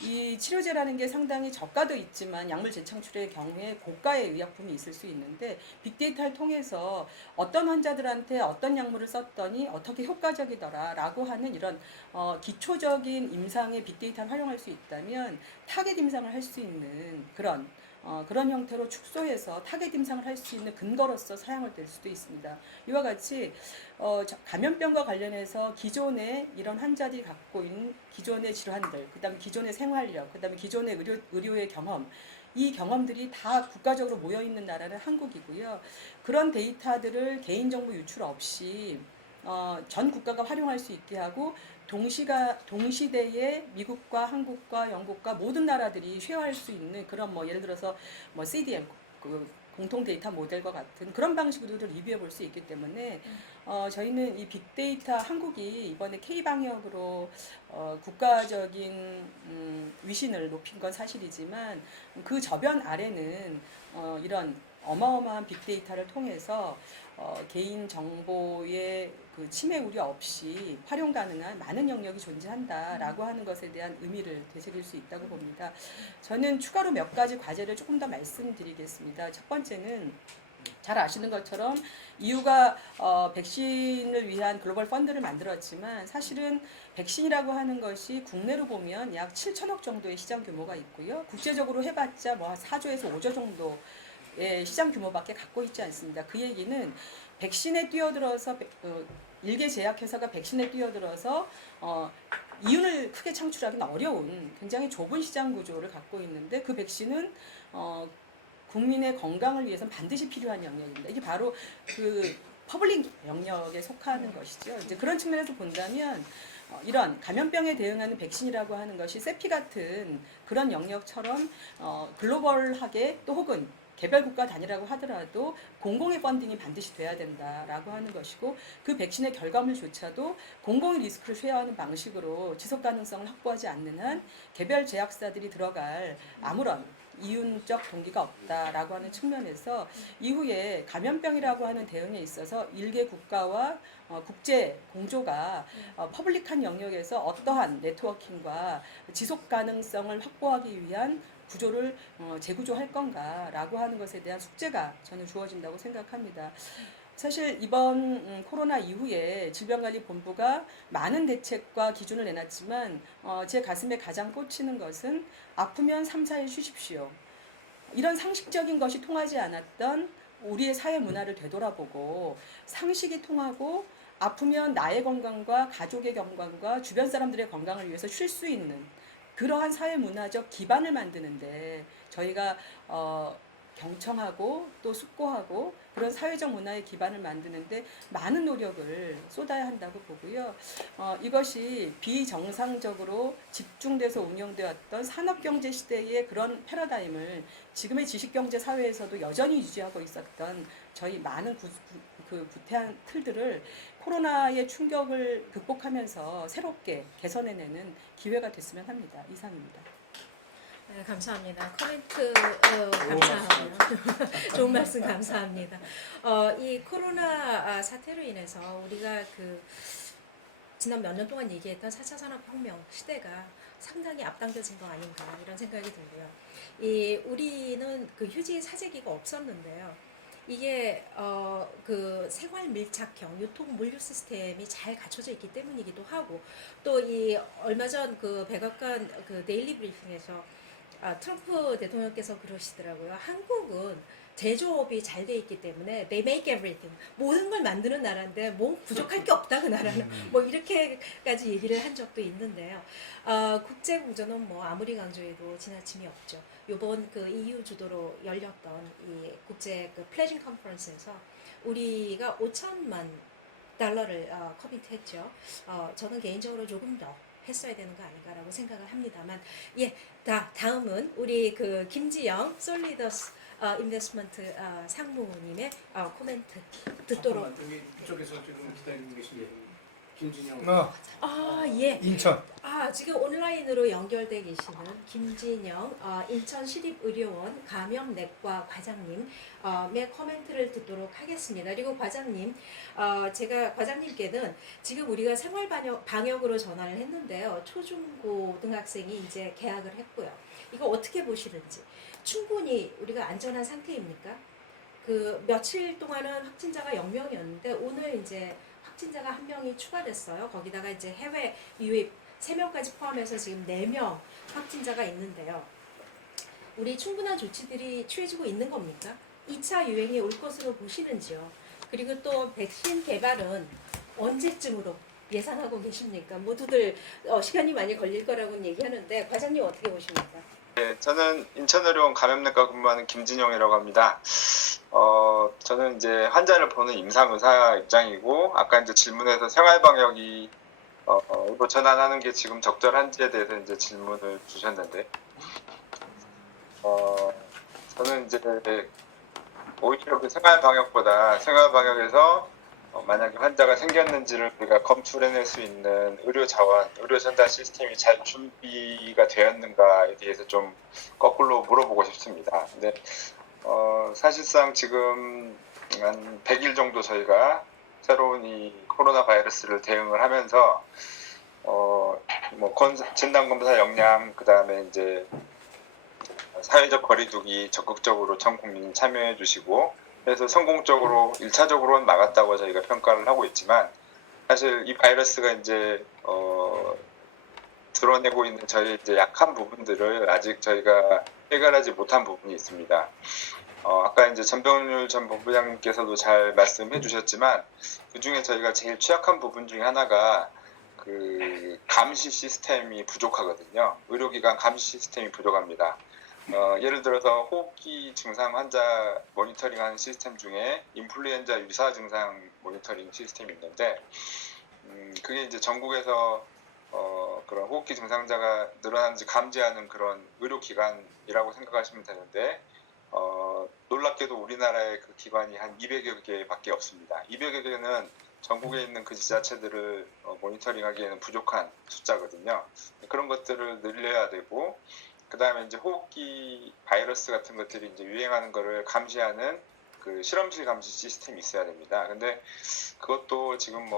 이 치료제라는 게 상당히 저가도 있지만 약물 재창출의 경우에 고가의 의약품이 있을 수 있는데 빅데이터를 통해서 어떤 환자들한테 어떤 약물을 썼더니 어떻게 효과적이더라라고 하는 이런 기초적인 임상의 빅데이터를 활용할 수 있다면 타겟 임상을 할 수 있는 그런 형태로 축소해서 타겟 임상을 할 수 있는 근거로서 사용을 될 수도 있습니다. 이와 같이 감염병과 관련해서 기존의 이런 환자들이 갖고 있는 기존의 질환들, 그다음에 기존의 생활력, 그다음에 기존의 의료의 경험, 이 경험들이 다 국가적으로 모여 있는 나라는 한국이고요. 그런 데이터들을 개인정보 유출 없이 전 국가가 활용할 수 있게 하고 동시대에 미국과 한국과 영국과 모든 나라들이 쉐어할 수 있는 그런 예를 들어서 CDM 공통 데이터 모델과 같은 그런 방식으로도 리뷰해 볼 수 있기 때문에 저희는 이 빅데이터 한국이 이번에 K방역으로 국가적인 위신을 높인 건 사실이지만 그 저변 아래는 이런 어마어마한 빅데이터를 통해서 개인 정보의 그 침해 우려 없이 활용 가능한 많은 영역이 존재한다라고 하는 것에 대한 의미를 되새길 수 있다고 봅니다. 저는 추가로 몇 가지 과제를 조금 더 말씀드리겠습니다. 첫 번째는 잘 아시는 것처럼 EU가 백신을 위한 글로벌 펀드를 만들었지만 사실은 백신이라고 하는 것이 국내로 보면 약 7천억 정도의 시장 규모가 있고요. 국제적으로 해봤자 4조에서 5조 정도의 시장 규모밖에 갖고 있지 않습니다. 그 얘기는 백신에 뛰어들어서 일개 제약회사가 백신에 뛰어들어서 이윤을 크게 창출하기는 어려운 굉장히 좁은 시장 구조를 갖고 있는데 그 백신은 국민의 건강을 위해서는 반드시 필요한 영역입니다. 이게 바로 그 퍼블릭 영역에 속하는 것이죠. 이제 그런 측면에서 본다면 이런 감염병에 대응하는 백신이라고 하는 것이 세피 같은 그런 영역처럼 글로벌하게 또 혹은 개별 국가 단위라고 하더라도 공공의 펀딩이 반드시 돼야 된다라고 하는 것이고 그 백신의 결과물조차도 공공의 리스크를 쉐어하는 방식으로 지속 가능성을 확보하지 않는 한 개별 제약사들이 들어갈 아무런 이윤적 동기가 없다라고 하는 측면에서 이후에 감염병이라고 하는 대응에 있어서 일개 국가와 국제 공조가 퍼블릭한 영역에서 어떠한 네트워킹과 지속 가능성을 확보하기 위한 구조를 재구조할 건가라고 하는 것에 대한 숙제가 저는 주어진다고 생각합니다. 사실 이번 코로나 이후에 질병관리본부가 많은 대책과 기준을 내놨지만 제 가슴에 가장 꽂히는 것은 아프면 3, 4일 쉬십시오. 이런 상식적인 것이 통하지 않았던 우리의 사회 문화를 되돌아보고 상식이 통하고 아프면 나의 건강과 가족의 건강과 주변 사람들의 건강을 위해서 쉴 수 있는 그러한 사회 문화적 기반을 만드는데 저희가 경청하고 또 숙고하고 그런 사회적 문화의 기반을 만드는데 많은 노력을 쏟아야 한다고 보고요. 이것이 비정상적으로 집중돼서 운영되었던 산업경제 시대의 그런 패러다임을 지금의 지식경제 사회에서도 여전히 유지하고 있었던 저희 많은 그 구태한 틀들을 코로나의 충격을 극복하면서 새롭게 개선해내는 기회가 됐으면 합니다. 이상입니다. 네, 감사합니다. 코멘트 감사하고요. 좋은 말씀 감사합니다. 이 코로나 사태로 인해서 우리가 지난 몇 년 동안 얘기했던 4차 산업혁명 시대가 상당히 앞당겨진 거 아닌가 이런 생각이 들고요. 우리는 휴지 사재기가 없었는데요. 이게 생활 밀착형 유통 물류 시스템이 잘 갖춰져 있기 때문이기도 하고 또 얼마 전 백악관 데일리 브리핑에서 트럼프 대통령께서 그러시더라고요. 한국은 제조업이 잘 돼 있기 때문에 they make everything 모든 걸 만드는 나라인데 뭐 부족할 게 없다 그 나라는 뭐 이렇게까지 얘기를 한 적도 있는데요. 국제 공조는 뭐 아무리 강조해도 지나침이 없죠. 이번 EU 주도로 열렸던 이 국제 플래징 컨퍼런스에서 우리가 5천만 달러를 커밋했죠. 저는 개인적으로 조금 더 했어야 되는 거 아닌가라고 생각을 합니다만 다음은 우리 김지영 솔리더스 인베스트먼트 상무님의 코멘트 듣도록. 잠깐만, 이쪽에서 지금 기다리고 계신 김진영. 예. 인천. 지금 온라인으로 연결돼 계시는 김진영 인천시립의료원 감염내과 과장님의 코멘트를 듣도록 하겠습니다. 그리고 과장님, 제가 과장님께는 지금 우리가 생활방역으로 전환을 했는데요. 초중고등학생이 이제 개학을 했고요. 이거 어떻게 보시는지. 충분히 우리가 안전한 상태입니까? 며칠 동안은 확진자가 0명이었는데 오늘 이제 확진자가 1명이 추가됐어요. 거기다가 이제 해외 유입 3명까지 포함해서 지금 4명 확진자가 있는데요. 우리 충분한 조치들이 취해지고 있는 겁니까? 2차 유행이 올 것으로 보시는지요? 그리고 또 백신 개발은 언제쯤으로 예상하고 계십니까? 모두들 시간이 많이 걸릴 거라고는 얘기하는데 과장님 어떻게 보십니까? 네, 저는 인천의료원 감염내과 근무하는 김진영이라고 합니다. 저는 이제 환자를 보는 임상의사 입장이고, 아까 이제 질문에서 생활방역이 이거 전환하는 게 지금 적절한지에 대해서 이제 질문을 주셨는데, 저는 이제 오히려 생활방역에서 만약에 환자가 생겼는지를 우리가 검출해낼 수 있는 의료 자원, 의료 전달 시스템이 잘 준비가 되었는가에 대해서 좀 거꾸로 물어보고 싶습니다. 근데 사실상 지금 한 100일 정도 저희가 새로운 이 코로나 바이러스를 대응을 하면서 진단 검사 역량, 그다음에 이제 사회적 거리두기 적극적으로 전 국민이 참여해 주시고, 그래서 성공적으로 1차적으로는 막았다고 저희가 평가를 하고 있지만, 사실 이 바이러스가 이제 드러내고 있는 저희 이제 약한 부분들을 아직 저희가 해결하지 못한 부분이 있습니다. 아까 이제 전병률 전 본부장님께서도 잘 말씀해 주셨지만, 그 중에 저희가 제일 취약한 부분 중에 하나가 감시 시스템이 부족하거든요. 의료기관 감시 시스템이 부족합니다. 예를 들어서 호흡기 증상 환자 모니터링하는 시스템 중에 인플루엔자 유사 증상 모니터링 시스템이 있는데, 그게 이제 전국에서 그런 호흡기 증상자가 늘어나는지 감지하는 그런 의료기관이라고 생각하시면 되는데, 놀랍게도 우리나라의 그 기관이 한 200여 개밖에 없습니다. 200여 개는 전국에 있는 그 지자체들을 모니터링하기에는 부족한 숫자거든요. 그런 것들을 늘려야 되고, 그 다음에 이제 호흡기 바이러스 같은 것들이 이제 유행하는 거를 감시하는 그 실험실 감시 시스템이 있어야 됩니다. 근데 그것도 지금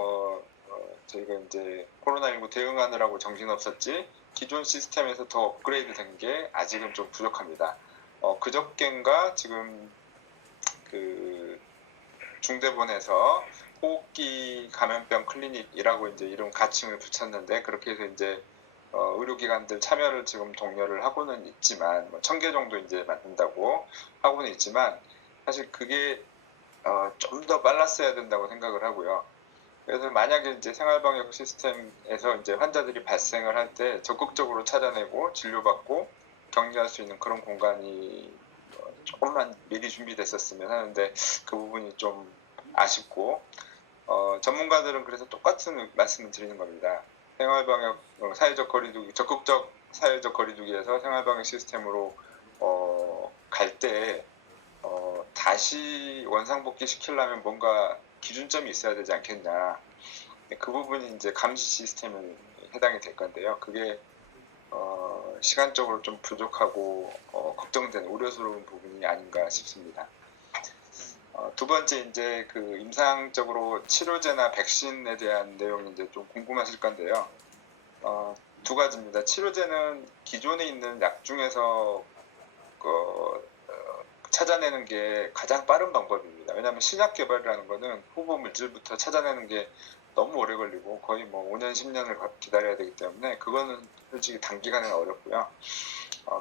저희가 이제 코로나19 대응하느라고 정신없었지, 기존 시스템에서 더 업그레이드 된 게 아직은 좀 부족합니다. 그저껜가 지금 중대본에서 호흡기 감염병 클리닉이라고 이제 이름 가칭을 붙였는데, 그렇게 해서 이제 의료기관들 참여를 지금 독려를 하고는 있지만, 뭐 1,000개 정도 이제 만든다고 하고는 있지만, 사실 그게 좀 더 빨랐어야 된다고 생각을 하고요. 그래서 만약에 이제 생활방역 시스템에서 이제 환자들이 발생을 할 때 적극적으로 찾아내고 진료받고 격리할 수 있는 그런 공간이 조금만 미리 준비됐었으면 하는데, 그 부분이 좀 아쉽고, 전문가들은 그래서 똑같은 말씀을 드리는 겁니다. 생활방역, 사회적 거리두기, 적극적 사회적 거리두기에서 생활방역 시스템으로 갈 때 다시 원상복귀 시키려면 뭔가 기준점이 있어야 되지 않겠냐. 그 부분이 이제 감시 시스템에 해당이 될 건데요. 그게 시간적으로 좀 부족하고 걱정되는 우려스러운 부분이 아닌가 싶습니다. 두 번째 이제 그 임상적으로 치료제나 백신에 대한 내용이 이제 좀 궁금하실 건데요. 두 가지입니다. 치료제는 기존에 있는 약 중에서 찾아내는 게 가장 빠른 방법입니다. 왜냐하면 신약 개발이라는 거는 후보 물질부터 찾아내는 게 너무 오래 걸리고 거의 뭐 5년, 10년을 기다려야 되기 때문에 그거는 솔직히 단기간에 어렵고요.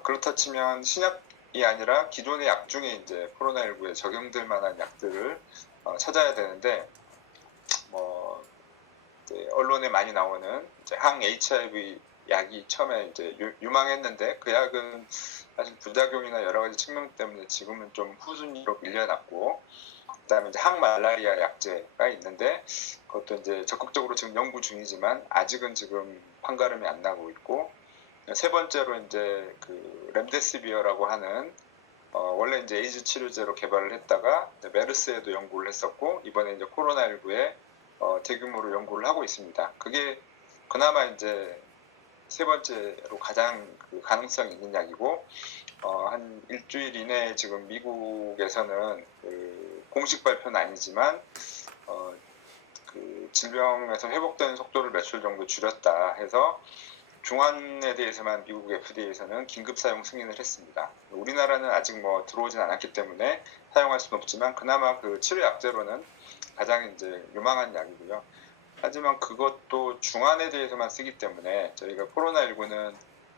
그렇다 치면 신약이 아니라 기존의 약 중에 이제 코로나19에 적용될 만한 약들을 찾아야 되는데, 뭐 이제 언론에 많이 나오는 이제 항 HIV 약이 처음에 이제 유망했는데 그 약은 사실 부작용이나 여러 가지 측면 때문에 지금은 좀 후순위로 밀려났고, 그다음에 이제 항말라리아 약제가 있는데 그것도 이제 적극적으로 지금 연구 중이지만 아직은 지금 판가름이 안 나고 있고, 세 번째로 이제 그 렘데시비어라고 하는 원래 이제 에이즈 치료제로 개발을 했다가 메르스에도 연구를 했었고 이번에 이제 코로나19에 대규모로 연구를 하고 있습니다. 그게 그나마 이제 세 번째로 가장 그 가능성이 있는 약이고, 한 일주일 이내에 지금 미국에서는 그 공식 발표는 아니지만 그 질병에서 회복되는 속도를 몇 초 정도 줄였다 해서 중환에 대해서만 미국 FDA에서는 긴급 사용 승인을 했습니다. 우리나라는 아직 뭐 들어오진 않았기 때문에 사용할 수는 없지만 그나마 그 치료 약제로는 가장 이제 유망한 약이고요. 하지만 그것도 중환에 대해서만 쓰기 때문에 저희가 코로나19는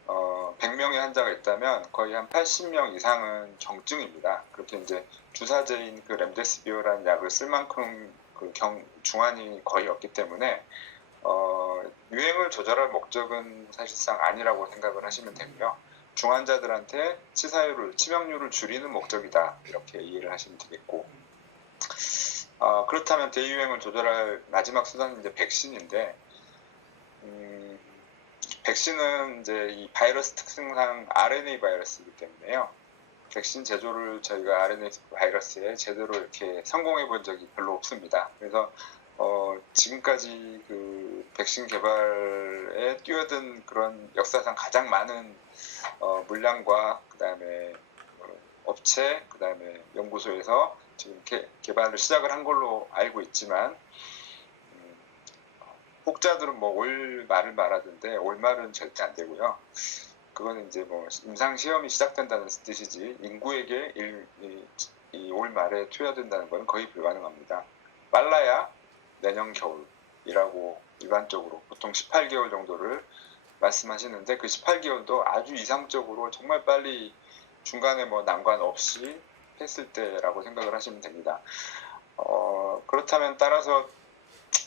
100명의 환자가 있다면 거의 한 80명 이상은 정증입니다. 그렇게 이제 주사제인 그 렘데시비어라는 약을 쓸 만큼 그 중환이 거의 없기 때문에 유행을 조절할 목적은 사실상 아니라고 생각을 하시면 되고요. 중환자들한테 치명률을 줄이는 목적이다, 이렇게 이해를 하시면 되겠고, 그렇다면 대유행을 조절할 마지막 수단은 이제 백신인데, 백신은 이제 이 바이러스 특성상 RNA 바이러스이기 때문에요. 백신 제조를 저희가 RNA 바이러스에 제대로 이렇게 성공해 본 적이 별로 없습니다. 그래서 지금까지 그 백신 개발에 뛰어든 그런 역사상 가장 많은 물량과 그다음에 업체, 그다음에 연구소에서 지금 개발을 시작을 한 걸로 알고 있지만, 혹자들은 뭐 올 말을 말하던데 올 말은 절대 안 되고요. 그거는 이제 뭐 임상 시험이 시작된다는 뜻이지 인구에게 이 올 말에 투여된다는 건 거의 불가능합니다. 빨라야 내년 겨울이라고 일반적으로 보통 18개월 정도를 말씀하시는데, 그 18개월도 아주 이상적으로 정말 빨리 중간에 뭐 난관 없이 했을 때라고 생각을 하시면 됩니다. 그렇다면 따라서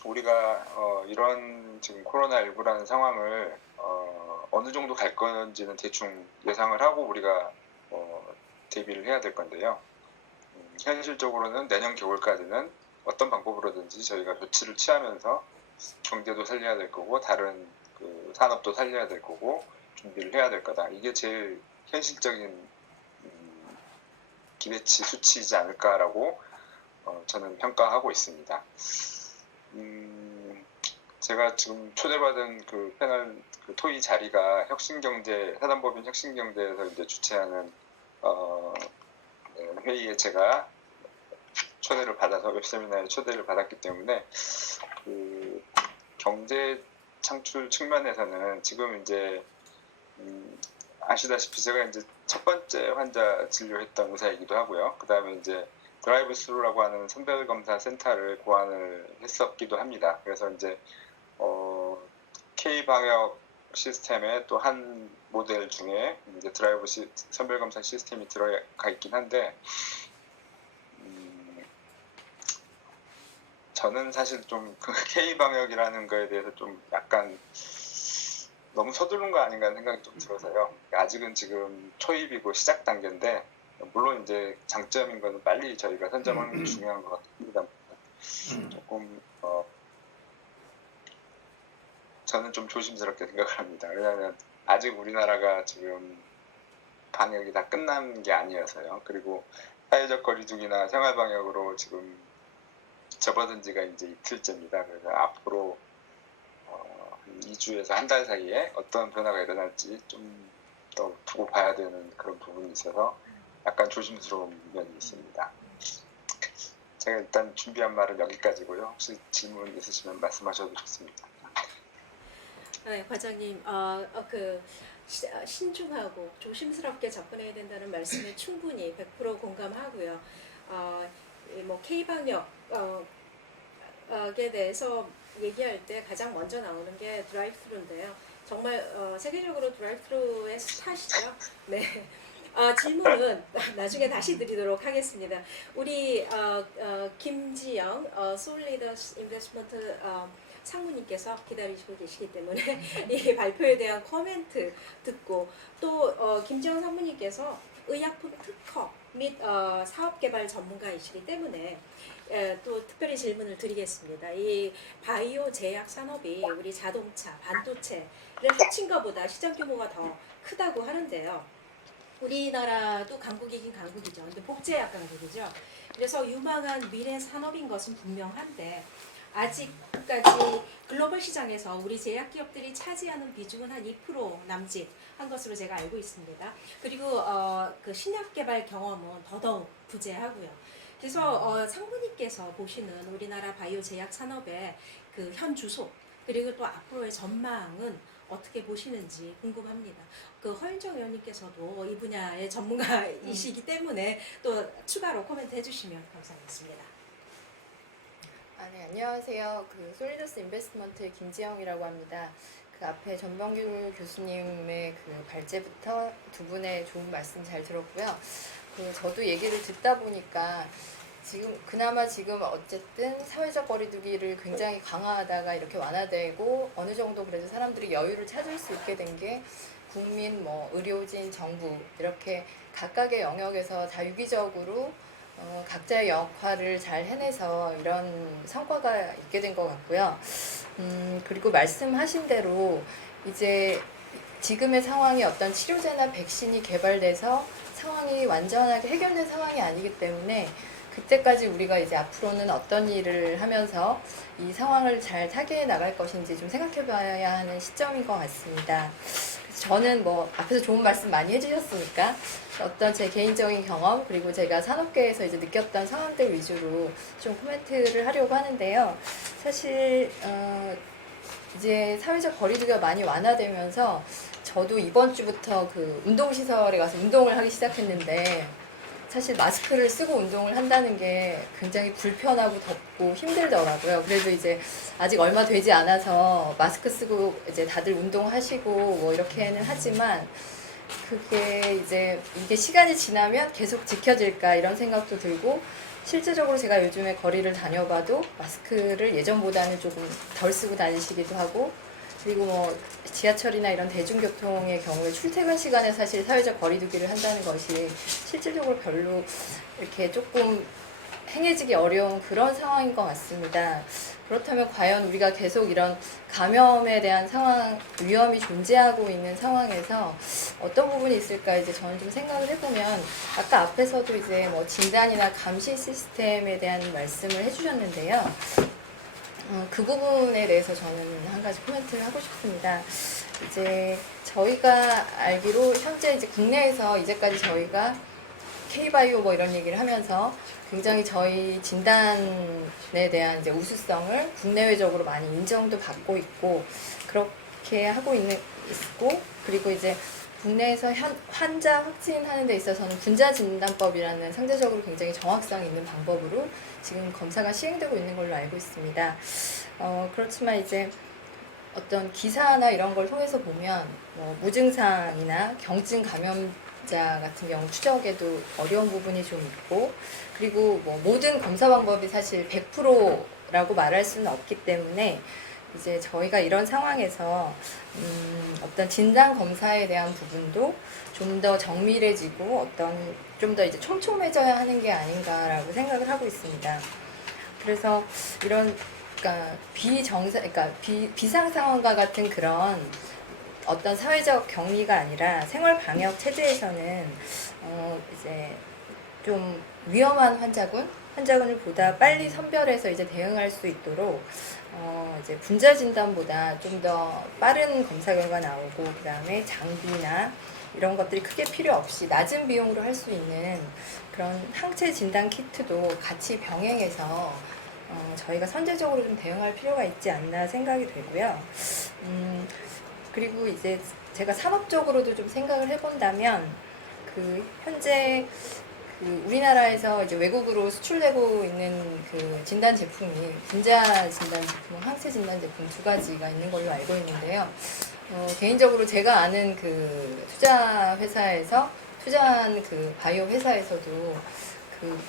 우리가 이런 지금 코로나19라는 상황을 어느 정도 갈 건지는 대충 예상을 하고 우리가 대비를 해야 될 건데요. 현실적으로는 내년 겨울까지는 어떤 방법으로든지 저희가 조치를 취하면서 경제도 살려야 될 거고 다른 그 산업도 살려야 될 거고 준비를 해야 될 거다. 이게 제일 현실적인 기대치 수치이지 않을까라고 저는 평가하고 있습니다. 제가 지금 초대받은 그 패널 그 토의 자리가 혁신경제 사단법인 혁신경제에서 이제 주최하는 회의에 제가 초대를 받아서 웹세미나에 초대를 받았기 때문에 그 경제 창출 측면에서는 지금 이제 아시다시피 제가 이제 첫 번째 환자 진료했던 의사이기도 하고요. 그 다음에 이제 드라이브 스루라고 하는 선별 검사 센터를 고안을 했었기도 합니다. 그래서 이제 K 방역 시스템의 또 한 모델 중에 이제 선별 검사 시스템이 들어가 있긴 한데 저는 사실 좀 그 K 방역이라는 거에 대해서 좀 약간 너무 서두른 거 아닌가 하는 생각이 좀 들어서요. 아직은 지금 초입이고 시작 단계인데 물론 이제 장점인 거는 빨리 저희가 선점하는 게 중요한 것 같습니다. 조금 저는 좀 조심스럽게 생각을 합니다. 왜냐하면 아직 우리나라가 지금 방역이 다 끝난 게 아니어서요. 그리고 사회적 거리두기나 생활 방역으로 지금 접어든 지가 이제 이틀째입니다. 그래서 앞으로 2주에서 한 달 사이에 어떤 변화가 일어날지 좀 더 두고 봐야 되는 그런 부분이 있어서 약간 조심스러운 면이 있습니다. 제가 일단 준비한 말은 여기까지고요. 혹시 질문 있으시면 말씀하셔도 좋습니다. 네, 과장님, 신중하고 조심스럽게 접근해야 된다는 말씀에 충분히 100% 공감하고요. 뭐 K 방역에 대해서 얘기할 때 가장 먼저 나오는 게 드라이브스루인데요. 정말 세계적으로 드라이브스루의 스타시죠. 네. 질문은 나중에 다시 드리도록 하겠습니다. 우리 김지영 솔리더스 인베스트먼트 상무님께서 기다리시고 계시기 때문에 이 발표에 대한 코멘트 듣고 또 김지영 상무님께서 의약품 특허 및 사업개발 전문가이시기 때문에 또 특별히 질문을 드리겠습니다. 이 바이오 제약 산업이 우리 자동차, 반도체를 합친 것보다 시장 규모가 더 크다고 하는데요. 우리나라도 강국이긴 강국이죠. 근데 복제약 강국이죠. 그래서 유망한 미래 산업인 것은 분명한데 아직까지 글로벌 시장에서 우리 제약 기업들이 차지하는 비중은 한 2% 남짓 한 것으로 제가 알고 있습니다. 그리고 그 신약 개발 경험은 더더욱 부재하고요. 그래서 상무님께서 보시는 우리나라 바이오 제약 산업의 그 현 주소 그리고 또 앞으로의 전망은 어떻게 보시는지 궁금합니다. 그 허윤정 의원님께서도 이 분야의 전문가이시기 때문에 또 추가로 코멘트 해주시면 감사하겠습니다. 네, 안녕하세요. 그 솔리더스 인베스트먼트의 김지영이라고 합니다. 그 앞에 전병규 교수님의 그 발제부터 두 분의 좋은 말씀 잘 들었고요. 그 저도 얘기를 듣다 보니까 그나마 지금 어쨌든 사회적 거리두기를 굉장히 강화하다가 이렇게 완화되고 어느 정도 그래도 사람들이 여유를 찾을 수 있게 된 게 국민, 뭐 의료진, 정부 이렇게 각각의 영역에서 다 유기적으로 각자의 역할을 잘 해내서 이런 성과가 있게 된 것 같고요. 그리고 말씀하신 대로 이제 지금의 상황이 어떤 치료제나 백신이 개발돼서 상황이 완전하게 해결된 상황이 아니기 때문에 그때까지 우리가 이제 앞으로는 어떤 일을 하면서 이 상황을 잘 타개해 나갈 것인지 좀 생각해 봐야 하는 시점인 것 같습니다. 그래서 저는 뭐 앞에서 좋은 말씀 많이 해주셨으니까 어떤 제 개인적인 경험 그리고 제가 산업계에서 이제 느꼈던 상황들 위주로 좀 코멘트를 하려고 하는데요. 사실 이제 사회적 거리두기가 많이 완화되면서 저도 이번 주부터 그 운동시설에 가서 운동을 하기 시작했는데 사실 마스크를 쓰고 운동을 한다는 게 굉장히 불편하고 덥고 힘들더라고요. 그래도 이제 아직 얼마 되지 않아서 마스크 쓰고 이제 다들 운동하시고 뭐 이렇게는 하지만 그게 이제 이게 시간이 지나면 계속 지켜질까 이런 생각도 들고 실제적으로 제가 요즘에 거리를 다녀봐도 마스크를 예전보다는 조금 덜 쓰고 다니시기도 하고 그리고 뭐 지하철이나 이런 대중교통의 경우에 출퇴근 시간에 사실 사회적 거리두기를 한다는 것이 실질적으로 별로 이렇게 조금 행해지기 어려운 그런 상황인 것 같습니다. 그렇다면 과연 우리가 계속 이런 감염에 대한 상황, 위험이 존재하고 있는 상황에서 어떤 부분이 있을까 이제 저는 좀 생각을 해보면 아까 앞에서도 이제 뭐 진단이나 감시 시스템에 대한 말씀을 해주셨는데요. 그 부분에 대해서 저는 한 가지 코멘트를 하고 싶습니다. 이제 저희가 알기로 현재 이제 국내에서 이제까지 저희가 K바이오 뭐 이런 얘기를 하면서 굉장히 저희 진단에 대한 이제 우수성을 국내외적으로 많이 인정도 받고 있고 그렇게 하고 있고 그리고 이제 국내에서 환자 확진하는 데 있어서는 분자진단법이라는 상대적으로 굉장히 정확성 있는 방법으로 지금 검사가 시행되고 있는 걸로 알고 있습니다. 그렇지만 이제 어떤 기사나 이런 걸 통해서 보면 뭐 무증상이나 경증 감염자 같은 경우 추적에도 어려운 부분이 좀 있고, 그리고 뭐 모든 검사 방법이 사실 100%라고 말할 수는 없기 때문에 이제 저희가 이런 상황에서 어떤 진단 검사에 대한 부분도 좀 더 정밀해지고 어떤 좀 더 이제 촘촘해져야 하는 게 아닌가라고 생각을 하고 있습니다. 그래서 이런 그러니까 비상 상황과 같은 그런 어떤 사회적 격리가 아니라 생활 방역 체제에서는 이제 좀 위험한 환자군을 보다 빨리 선별해서 이제 대응할 수 있도록 이제 분자 진단보다 좀 더 빠른 검사 결과 나오고, 그다음에 장비나 이런 것들이 크게 필요 없이 낮은 비용으로 할 수 있는 그런 항체 진단 키트도 같이 병행해서 저희가 선제적으로 좀 대응할 필요가 있지 않나 생각이 되고요. 그리고 이제 제가 산업적으로도 좀 생각을 해본다면 현재 우리나라에서 이제 외국으로 수출되고 있는 진단 제품이 분자 진단 제품, 항체 진단 제품 두 가지가 있는 걸로 알고 있는데요. 개인적으로 제가 아는 투자 회사에서 투자한 바이오 회사에서도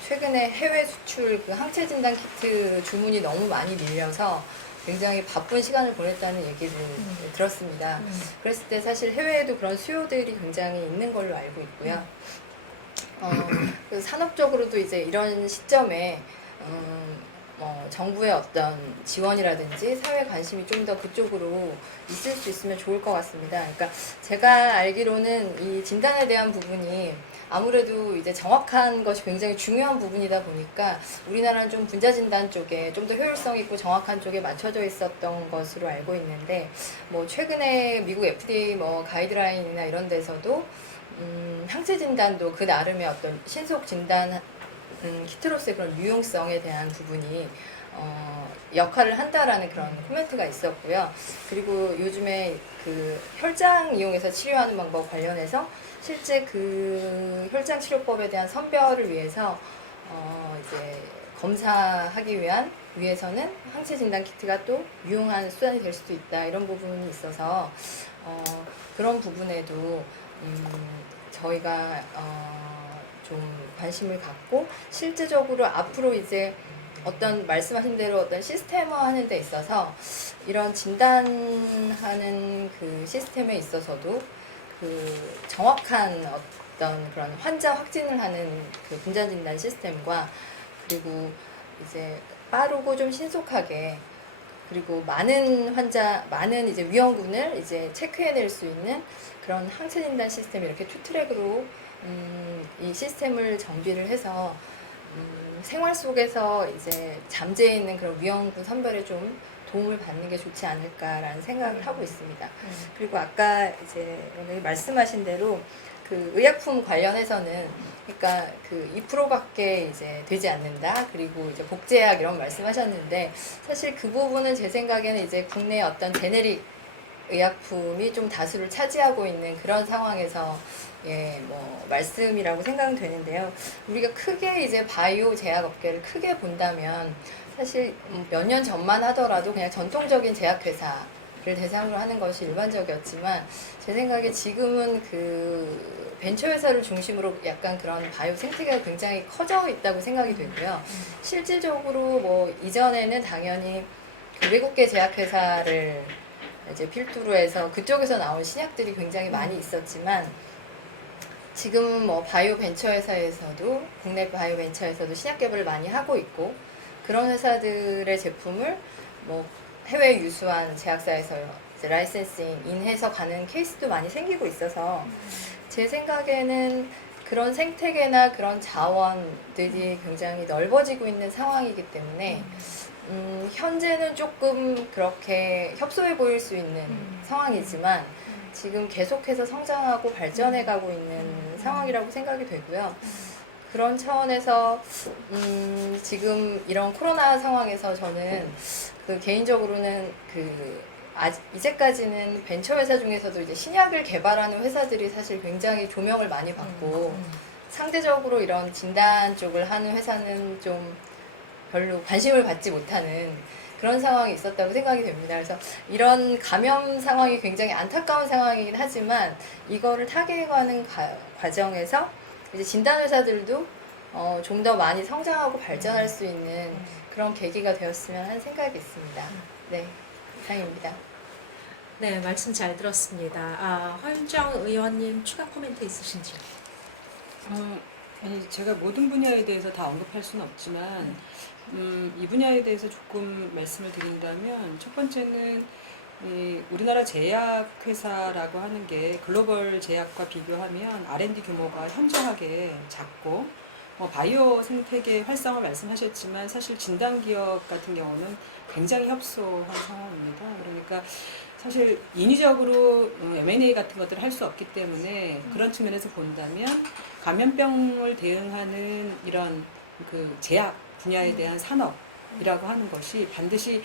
최근에 해외 수출 항체 진단 키트 주문이 너무 많이 밀려서 굉장히 바쁜 시간을 보냈다는 얘기를 들었습니다. 그랬을 때 사실 해외에도 그런 수요들이 굉장히 있는 걸로 알고 있고요. 산업적으로도 이제 이런 시점에 정부의 어떤 지원이라든지 사회 관심이 좀 더 그쪽으로 있을 수 있으면 좋을 것 같습니다. 그러니까 제가 알기로는 이 진단에 대한 부분이 아무래도 이제 정확한 것이 굉장히 중요한 부분이다 보니까 우리나라는 좀 분자 진단 쪽에 좀 더 효율성 있고 정확한 쪽에 맞춰져 있었던 것으로 알고 있는데, 뭐 최근에 미국 FDA 가이드라인이나 이런 데서도 항체 진단도 그 나름의 어떤 신속 진단 키트로서의 그런 유용성에 대한 부분이 역할을 한다라는 그런 코멘트가 있었고요. 그리고 요즘에 혈장 이용해서 치료하는 방법 관련해서 실제 혈장 치료법에 대한 선별을 위해서 이제 검사하기 위해서는 항체 진단 키트가 또 유용한 수단이 될 수도 있다, 이런 부분이 있어서 그런 부분에도 저희가 좀 관심을 갖고, 실제적으로 앞으로 이제 어떤 말씀하신 대로 어떤 시스템화 하는 데 있어서 이런 진단하는 시스템에 있어서도 정확한 어떤 그런 환자 확진을 하는 분자 진단 시스템과, 그리고 이제 빠르고 좀 신속하게, 그리고 많은 이제 위험군을 이제 체크해낼 수 있는 그런 항체 진단 시스템, 이렇게 투 트랙으로 이 시스템을 정비를 해서 생활 속에서 이제 잠재해 있는 그런 위험군 선별에 좀 도움을 받는 게 좋지 않을까라는 생각을 하고 있습니다. 그리고 아까 이제 오늘 말씀하신 대로 의약품 관련해서는 그러니까 2%밖에 이제 되지 않는다, 그리고 이제 복제약 이런 말씀하셨는데, 사실 그 부분은 제 생각에는 이제 국내 어떤 제네릭 의약품이 좀 다수를 차지하고 있는 그런 상황에서 말씀이라고 생각은 되는데요. 우리가 크게 이제 바이오 제약 업계를 크게 본다면 사실 몇 년 전만 하더라도 그냥 전통적인 제약회사를 대상으로 하는 것이 일반적이었지만, 제 생각에 지금은 벤처회사를 중심으로 약간 그런 바이오 생태계가 굉장히 커져 있다고 생각이 되고요. 실질적으로 이전에는 당연히 외국계 제약회사를 이제 필두로 해서 그쪽에서 나온 신약들이 굉장히 많이 있었지만, 지금은 바이오 벤처 회사에서도, 국내 바이오 벤처에서도 신약 개발을 많이 하고 있고, 그런 회사들의 제품을 해외 유수한 제약사에서 이제 라이센싱 인해서 가는 케이스도 많이 생기고 있어서, 제 생각에는 그런 생태계나 그런 자원들이 굉장히 넓어지고 있는 상황이기 때문에 현재는 조금 그렇게 협소해 보일 수 있는 상황이지만 지금 계속해서 성장하고 발전해가고 있는 상황이라고 생각이 되고요. 그런 차원에서 지금 이런 코로나 상황에서 저는 개인적으로는 이제까지는 벤처 회사 중에서도 이제 신약을 개발하는 회사들이 사실 굉장히 조명을 많이 받고, 상대적으로 이런 진단 쪽을 하는 회사는 좀 별로 관심을 받지 못하는 그런 상황이 있었다고 생각이 됩니다. 그래서 이런 감염 상황이 굉장히 안타까운 상황이긴 하지만 이거를 타개해가는 과정에서 이제 진단 의사들도 좀 더 많이 성장하고 발전할 수 있는 그런 계기가 되었으면 하는 생각이 있습니다. 네, 이상입니다. 네, 말씀 잘 들었습니다. 허윤정 의원님 추가 코멘트 있으신지요? 아니 제가 모든 분야에 대해서 다 언급할 수는 없지만 이 분야에 대해서 조금 말씀을 드린다면 첫 번째는 이 우리나라 제약회사라고 하는 게 글로벌 제약과 비교하면 R&D 규모가 현저하게 작고 바이오 생태계 활성화 말씀하셨지만 사실 진단기업 같은 경우는 굉장히 협소한 상황입니다. 그러니까 사실 인위적으로 M&A 같은 것들을 할 수 없기 때문에 그런 측면에서 본다면 감염병을 대응하는 이런 그 제약 분야에 대한 산업이라고 하는 것이 반드시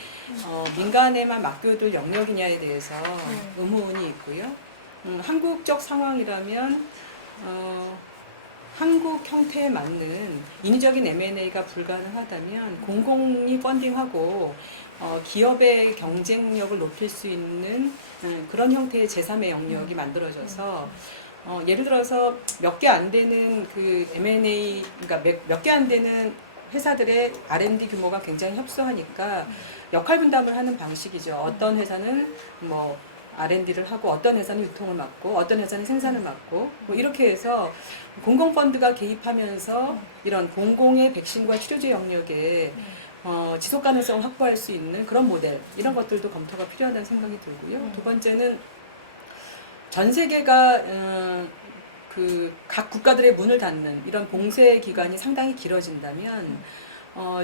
민간에만 맡겨둘 영역이냐에 대해서 의문이 있고요. 한국적 상황이라면 한국 형태에 맞는 인위적인 M&A가 불가능하다면 공공이 펀딩하고 기업의 경쟁력을 높일 수 있는 그런 형태의 제3의 영역이 만들어져서 예를 들어서 몇 개 안 되는 그 M&A, 그러니까 몇 개 안 되는 회사들의 R&D 규모가 굉장히 협소하니까 역할 분담을 하는 방식이죠. 어떤 회사는 뭐 R&D를 하고 어떤 회사는 유통을 맡고 어떤 회사는 생산을 맡고 뭐 이렇게 해서 공공 펀드가 개입하면서 이런 공공의 백신과 치료제 영역에 지속 가능성을 확보할 수 있는 그런 모델 이런 것들도 검토가 필요하다는 생각이 들고요. 두 번째는 전 세계가 그 각 국가들의 문을 닫는 이런 봉쇄 기간이 상당히 길어진다면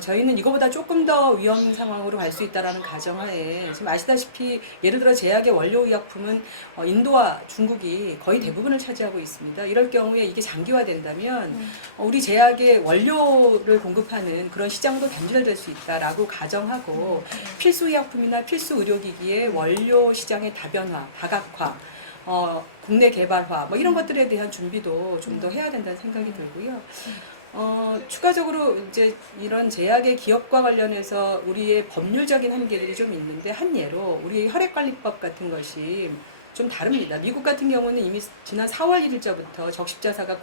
저희는 이거보다 조금 더 위험 상황으로 갈 수 있다라는 가정하에 지금 아시다시피 예를 들어 제약의 원료 의약품은 인도와 중국이 거의 대부분을 차지하고 있습니다. 이럴 경우에 이게 장기화된다면 우리 제약의 원료를 공급하는 그런 시장도 단절될 수 있다라고 가정하고 필수 의약품이나 필수 의료기기의 원료 시장의 다변화, 다각화 국내 개발화 뭐 이런 것들에 대한 준비도 좀 더 해야 된다는 생각이 들고요. 추가적으로 이제 이런 제약의 기업과 관련해서 우리의 법률적인 한계들이 좀 있는데 한 예로 우리 혈액관리법 같은 것이 좀 다릅니다. 미국 같은 경우는 이미 지난 4월 1일자부터 적십자사가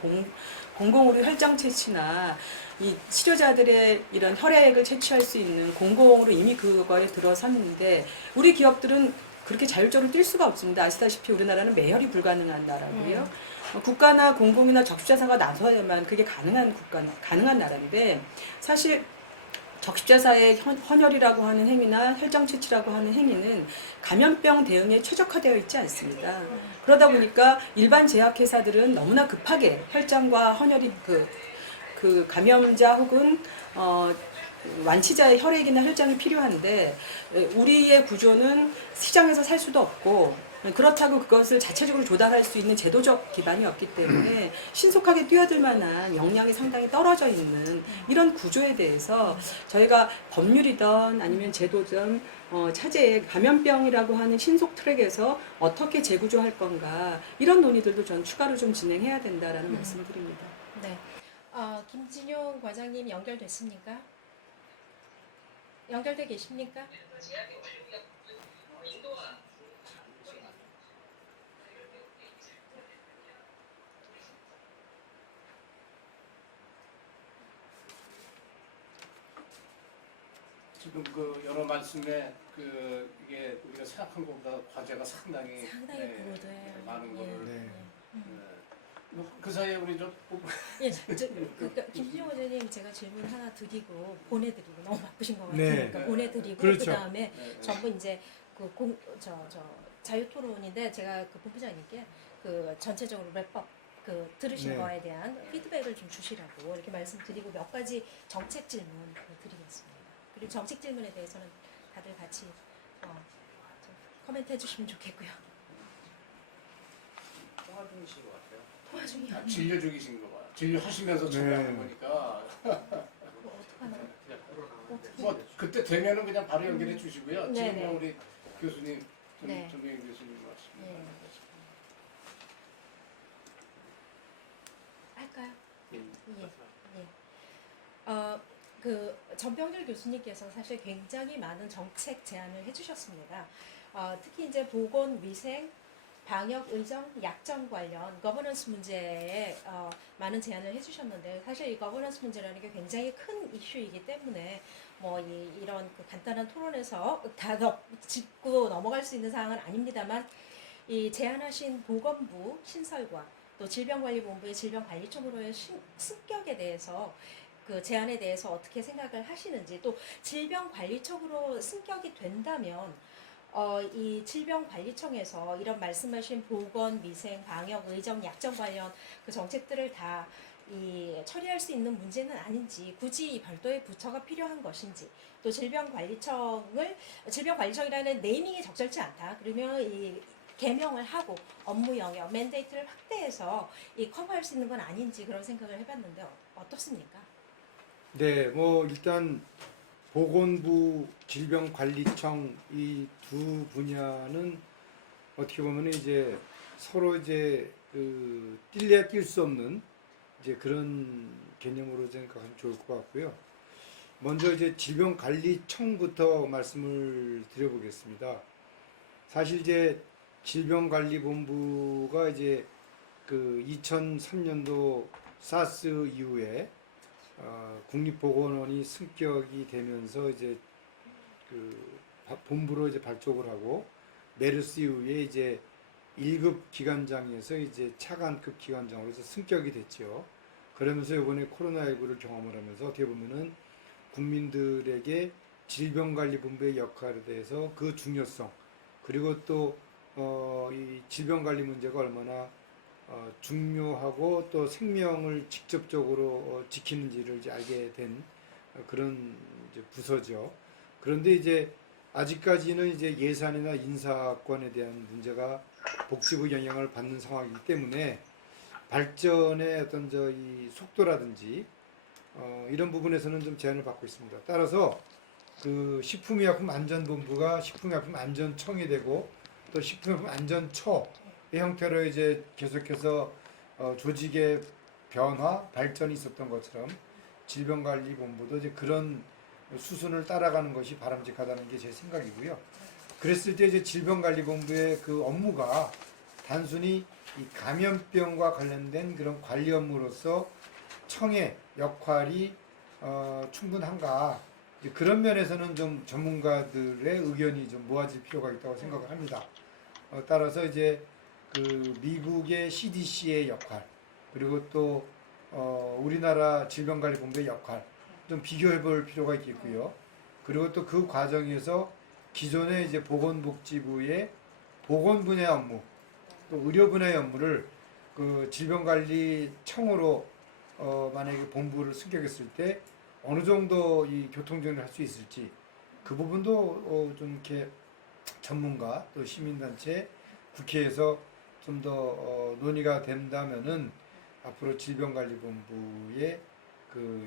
공공으로 혈장 채취나 이 치료자들의 이런 혈액을 채취할 수 있는 공공으로 이미 그거에 들어섰는데 우리 기업들은 그렇게 자율적으로 뛸 수가 없습니다. 아시다시피 우리나라는 매혈이 불가능한 나라고요. 국가나 공공이나 적십자사가 나서야만 그게 가능한 나라인데 사실 적십자사의 헌혈이라고 하는 행위나 혈장 채취라고 하는 행위는 감염병 대응에 최적화되어 있지 않습니다. 그러다 보니까 일반 제약회사들은 너무나 급하게 혈장과 헌혈이 그 감염자 혹은 완치자의 혈액이나 혈장이 필요한데 우리의 구조는 시장에서 살 수도 없고 그렇다고 그것을 자체적으로 조달할 수 있는 제도적 기반이 없기 때문에 신속하게 뛰어들 만한 역량이 상당히 떨어져 있는 이런 구조에 대해서 저희가 법률이든 아니면 제도든 차제에 감염병이라고 하는 신속 트랙에서 어떻게 재구조할 건가 이런 논의들도 전 추가로 좀 진행해야 된다라는 말씀을 드립니다. 네. 김진용 과장님 연결됐습니까? 연결돼 계십니까? 지금 그 여러 말씀에 이게 우리가 생각한 것보다 과제가 상당히 고도해요. 많은 거를 네. 그 사이에 우리 좀 예, 그러니까 김진용 원장님 제가 질문 하나 드리고 보내드리고 너무 바쁘신 것 네. 같으니까 보내드리고 그렇죠. 그다음에 네. 전부 이제 자유토론인데 제가 그 본부장님께 그 전체적으로 랩업 들으신 네. 거에 대한 피드백을 좀 주시라고 이렇게 말씀드리고 몇 가지 정책 질문 드리겠습니다. 그리고 정책 질문에 대해서는 다들 같이 좀 코멘트 해주시면 좋겠고요. 통화 중이신 것 같아요. 통화 중이요. 진료 중이신 거 봐요. 진료하시면서 네. 참여하는 거니까. 어떡하나? 뭐 그때 되면은 그냥 바로 연결해 주시고요. 네, 지금 네. 우리 교수님, 네. 전병희 교수님 말씀. 예. 할까요? 예. 그 전병렬 교수님께서 사실 굉장히 많은 정책 제안을 해주셨습니다. 특히 이제 보건, 위생, 방역, 의정, 약정 관련 거버넌스 문제에 많은 제안을 해주셨는데 사실 이 거버넌스 문제라는 게 굉장히 큰 이슈이기 때문에 뭐 이런 그 간단한 토론에서 다 짚고 넘어갈 수 있는 사항은 아닙니다만 이 제안하신 보건부 신설과 또 질병관리본부의 질병관리청으로의 승격에 대해서 그 제안에 대해서 어떻게 생각을 하시는지 또 질병관리청으로 승격이 된다면 이 질병관리청에서 이런 말씀하신 보건, 위생, 방역, 의정, 약정 관련 그 정책들을 다 처리할 수 있는 문제는 아닌지 굳이 별도의 부처가 필요한 것인지 또 질병관리청이라는 네이밍이 적절치 않다. 그러면 이 개명을 하고 업무 영역, 맨데이트를 확대해서 커버할 수 있는 건 아닌지 그런 생각을 해봤는데 어떻습니까? 네, 뭐 일단 보건부, 질병관리청 이 두 분야는 어떻게 보면 이제 서로 이제 뛸래야 뛸 수 없는 이제 그런 개념으로 생각하면 좋을 것 같고요. 먼저 이제 질병관리청부터 말씀을 드려보겠습니다. 사실 이제 질병관리본부가 이제 그 2003년도 사스 이후에 국립보건원이 승격이 되면서 이제 그 본부로 이제 발족을 하고 메르스 이후에 이제 1급 기관장에서 이제 차관급 기관장으로 해서 승격이 됐죠. 그러면서 이번에 코로나19를 경험을 하면서 어떻게 보면은 국민들에게 질병관리본부의 역할에 대해서 그 중요성 그리고 또 이 질병관리 문제가 얼마나 중요하고 또 생명을 직접적으로 지키는지를 이제 알게 된 그런 이제 부서죠. 그런데 이제 아직까지는 이제 예산이나 인사권에 대한 문제가 복지부 영향을 받는 상황이기 때문에 발전의 어떤 이 속도라든지 이런 부분에서는 좀 제한을 받고 있습니다. 따라서 그 식품의약품안전본부가 식품의약품안전청이 되고 또 식품의약품안전처의 형태로 이제 계속해서 조직의 변화, 발전이 있었던 것처럼 질병관리본부도 이제 그런 수순을 따라가는 것이 바람직하다는 게 제 생각이고요. 그랬을 때 이제 질병관리본부의 그 업무가 단순히 이 감염병과 관련된 그런 관리 업무로서 청의 역할이 충분한가 그런 면에서는 좀 전문가들의 의견이 좀 모아질 필요가 있다고 생각을 합니다. 따라서 이제 그 미국의 CDC의 역할 그리고 또 우리나라 질병관리본부의 역할 좀 비교해 볼 필요가 있겠고요. 그리고 또 그 과정에서 기존의 이제 보건복지부의 보건 분야 업무 또 의료 분야의 업무를 그 질병관리청으로 만약에 본부를 승격했을 때 어느 정도 이 교통정리를 할 수 있을지 그 부분도 좀 이렇게 전문가 또 시민단체 국회에서 좀 더 논의가 된다면은 앞으로 질병관리본부의 그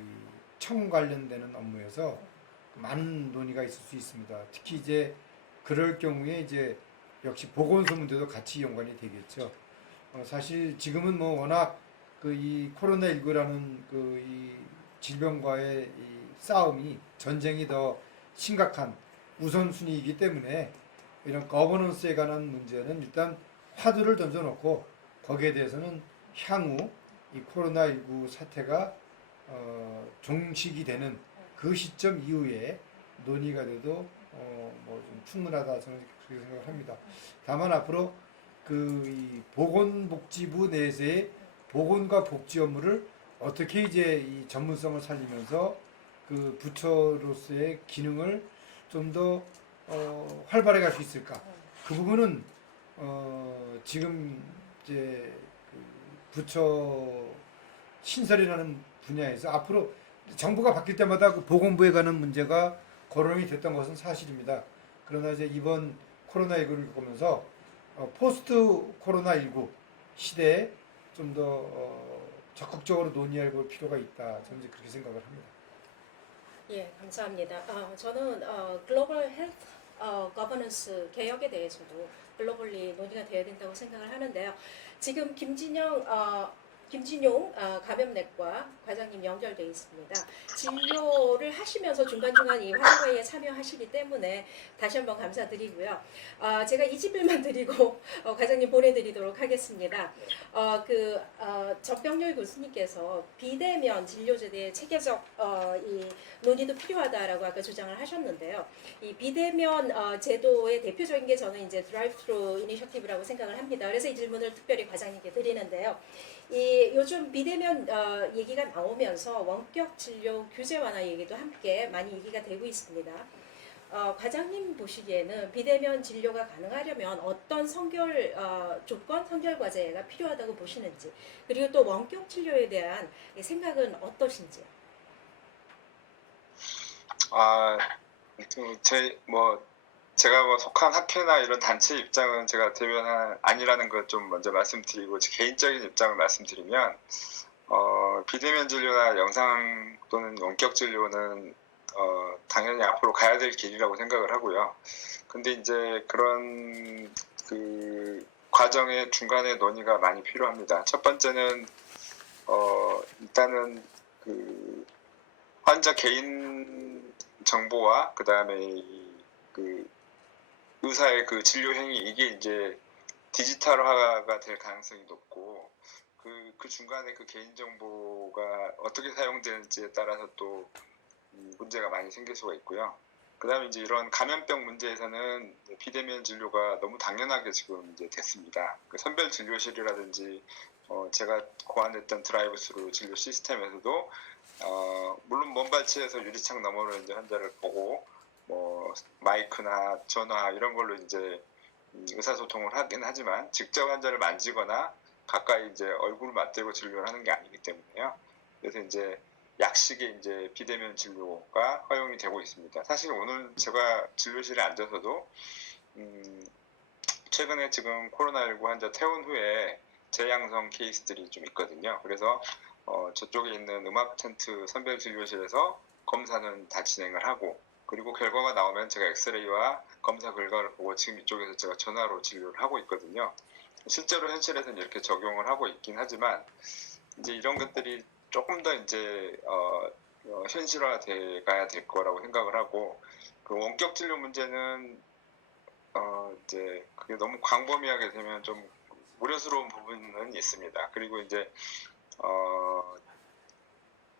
청 관련되는 업무에서 많은 논의가 있을 수 있습니다. 특히 이제 그럴 경우에 이제 역시 보건소 문제도 같이 연관이 되겠죠. 사실 지금은 뭐 워낙 그 이 코로나19라는 그 이 질병과의 이 싸움이 전쟁이 더 심각한 우선순위이기 때문에 이런 거버넌스에 관한 문제는 일단 화두를 던져놓고 거기에 대해서는 향후 이 코로나19 사태가 종식이 되는 그 시점 이후에 논의가 돼도 뭐 좀 충분하다 저는 그렇게 생각을 합니다. 다만 앞으로 그 이 보건복지부 내에서의 보건과 복지 업무를 어떻게 이제 이 전문성을 살리면서 그 부처로서의 기능을 좀 더 활발하게 할 수 있을까? 그 부분은 지금 이제 그 부처 신설이라는 분야에서 앞으로 정부가 바뀔 때마다 그 보건부에 관한 문제가 거론이 됐던 것은 사실입니다. 그러나 이제 이번 코로나19를 겪으면서 포스트 코로나19 시대에 좀 더 적극적으로 논의해 볼 필요가 있다. 저는 이제 그렇게 생각을 합니다. 예, 감사합니다. 저는 글로벌 헬스 거버넌스 개혁에 대해서도 글로벌리 논의가 돼야 된다고 생각을 하는데요. 지금 김진영 김진용 감염내과 과장님 연결돼 있습니다. 진료를 하시면서 중간중간 이 화상회의에 참여하시기 때문에 다시 한번 감사드리고요. 제가 20일만 드리고 과장님 보내드리도록 하겠습니다. 전병렬 교수님께서 비대면 진료제에 대해 체계적 이 논의도 필요하다라고 아까 주장을 하셨는데요. 이 비대면 제도의 대표적인 게 저는 이제 드라이브-스루 이니셔티브라고 생각을 합니다. 그래서 이 질문을 특별히 과장님께 드리는데요. 이 요즘 비대면 얘기가 나오면서 원격 진료 규제 완화 얘기도 함께 많이 얘기가 되고 있습니다. 과장님 보시기에는 비대면 진료가 가능하려면 어떤 선결 조건, 선결 과제가 필요하다고 보시는지, 그리고 또 원격 진료에 대한 생각은 어떠신지요? 제가 뭐 속한 학회나 이런 단체 입장은 제가 아니라는 걸 좀 먼저 말씀드리고, 제 개인적인 입장을 말씀드리면, 비대면 진료나 영상 또는 원격 진료는 당연히 앞으로 가야 될 길이라고 생각을 하고요. 근데 이제 그런 그 과정의 중간에 논의가 많이 필요합니다. 첫 번째는 일단은 그 환자 개인 정보와 그다음에 그 의사의 그 진료 행위, 이게 이제 디지털화가 될 가능성이 높고, 그 중간에 그 개인 정보가 어떻게 사용되는지에 따라서 또 문제가 많이 생길 수가 있고요. 그다음에 이제 이런 감염병 문제에서는 비대면 진료가 너무 당연하게 지금 이제 됐습니다. 그 선별 진료실이라든지 제가 고안했던 드라이브-스루 진료 시스템에서도 물론 먼발치에서 유리창 너머로 이제 환자를 보고 뭐 마이크나 전화 이런 걸로 이제 의사소통을 하긴 하지만, 직접 환자를 만지거나 가까이 이제 얼굴을 맞대고 진료를 하는 게 아니기 때문에요. 그래서 이제 약식의 이제 비대면 진료가 허용이 되고 있습니다. 사실 오늘 제가 진료실에 앉아서도 최근에 지금 코로나19 환자 퇴원 후에 재양성 케이스들이 좀 있거든요. 그래서 저쪽에 있는 음압 텐트 선별 진료실에서 검사는 다 진행을 하고, 그리고 결과가 나오면 제가 엑스레이와 검사 결과를 보고 지금 이쪽에서 제가 전화로 진료를 하고 있거든요. 실제로 현실에서는 이렇게 적용을 하고 있긴 하지만, 이제 이런 것들이 조금 더 이제 현실화돼 가야 될 거라고 생각을 하고, 그 원격 진료 문제는 이제 그게 너무 광범위하게 되면 좀 우려스러운 부분은 있습니다. 그리고 이제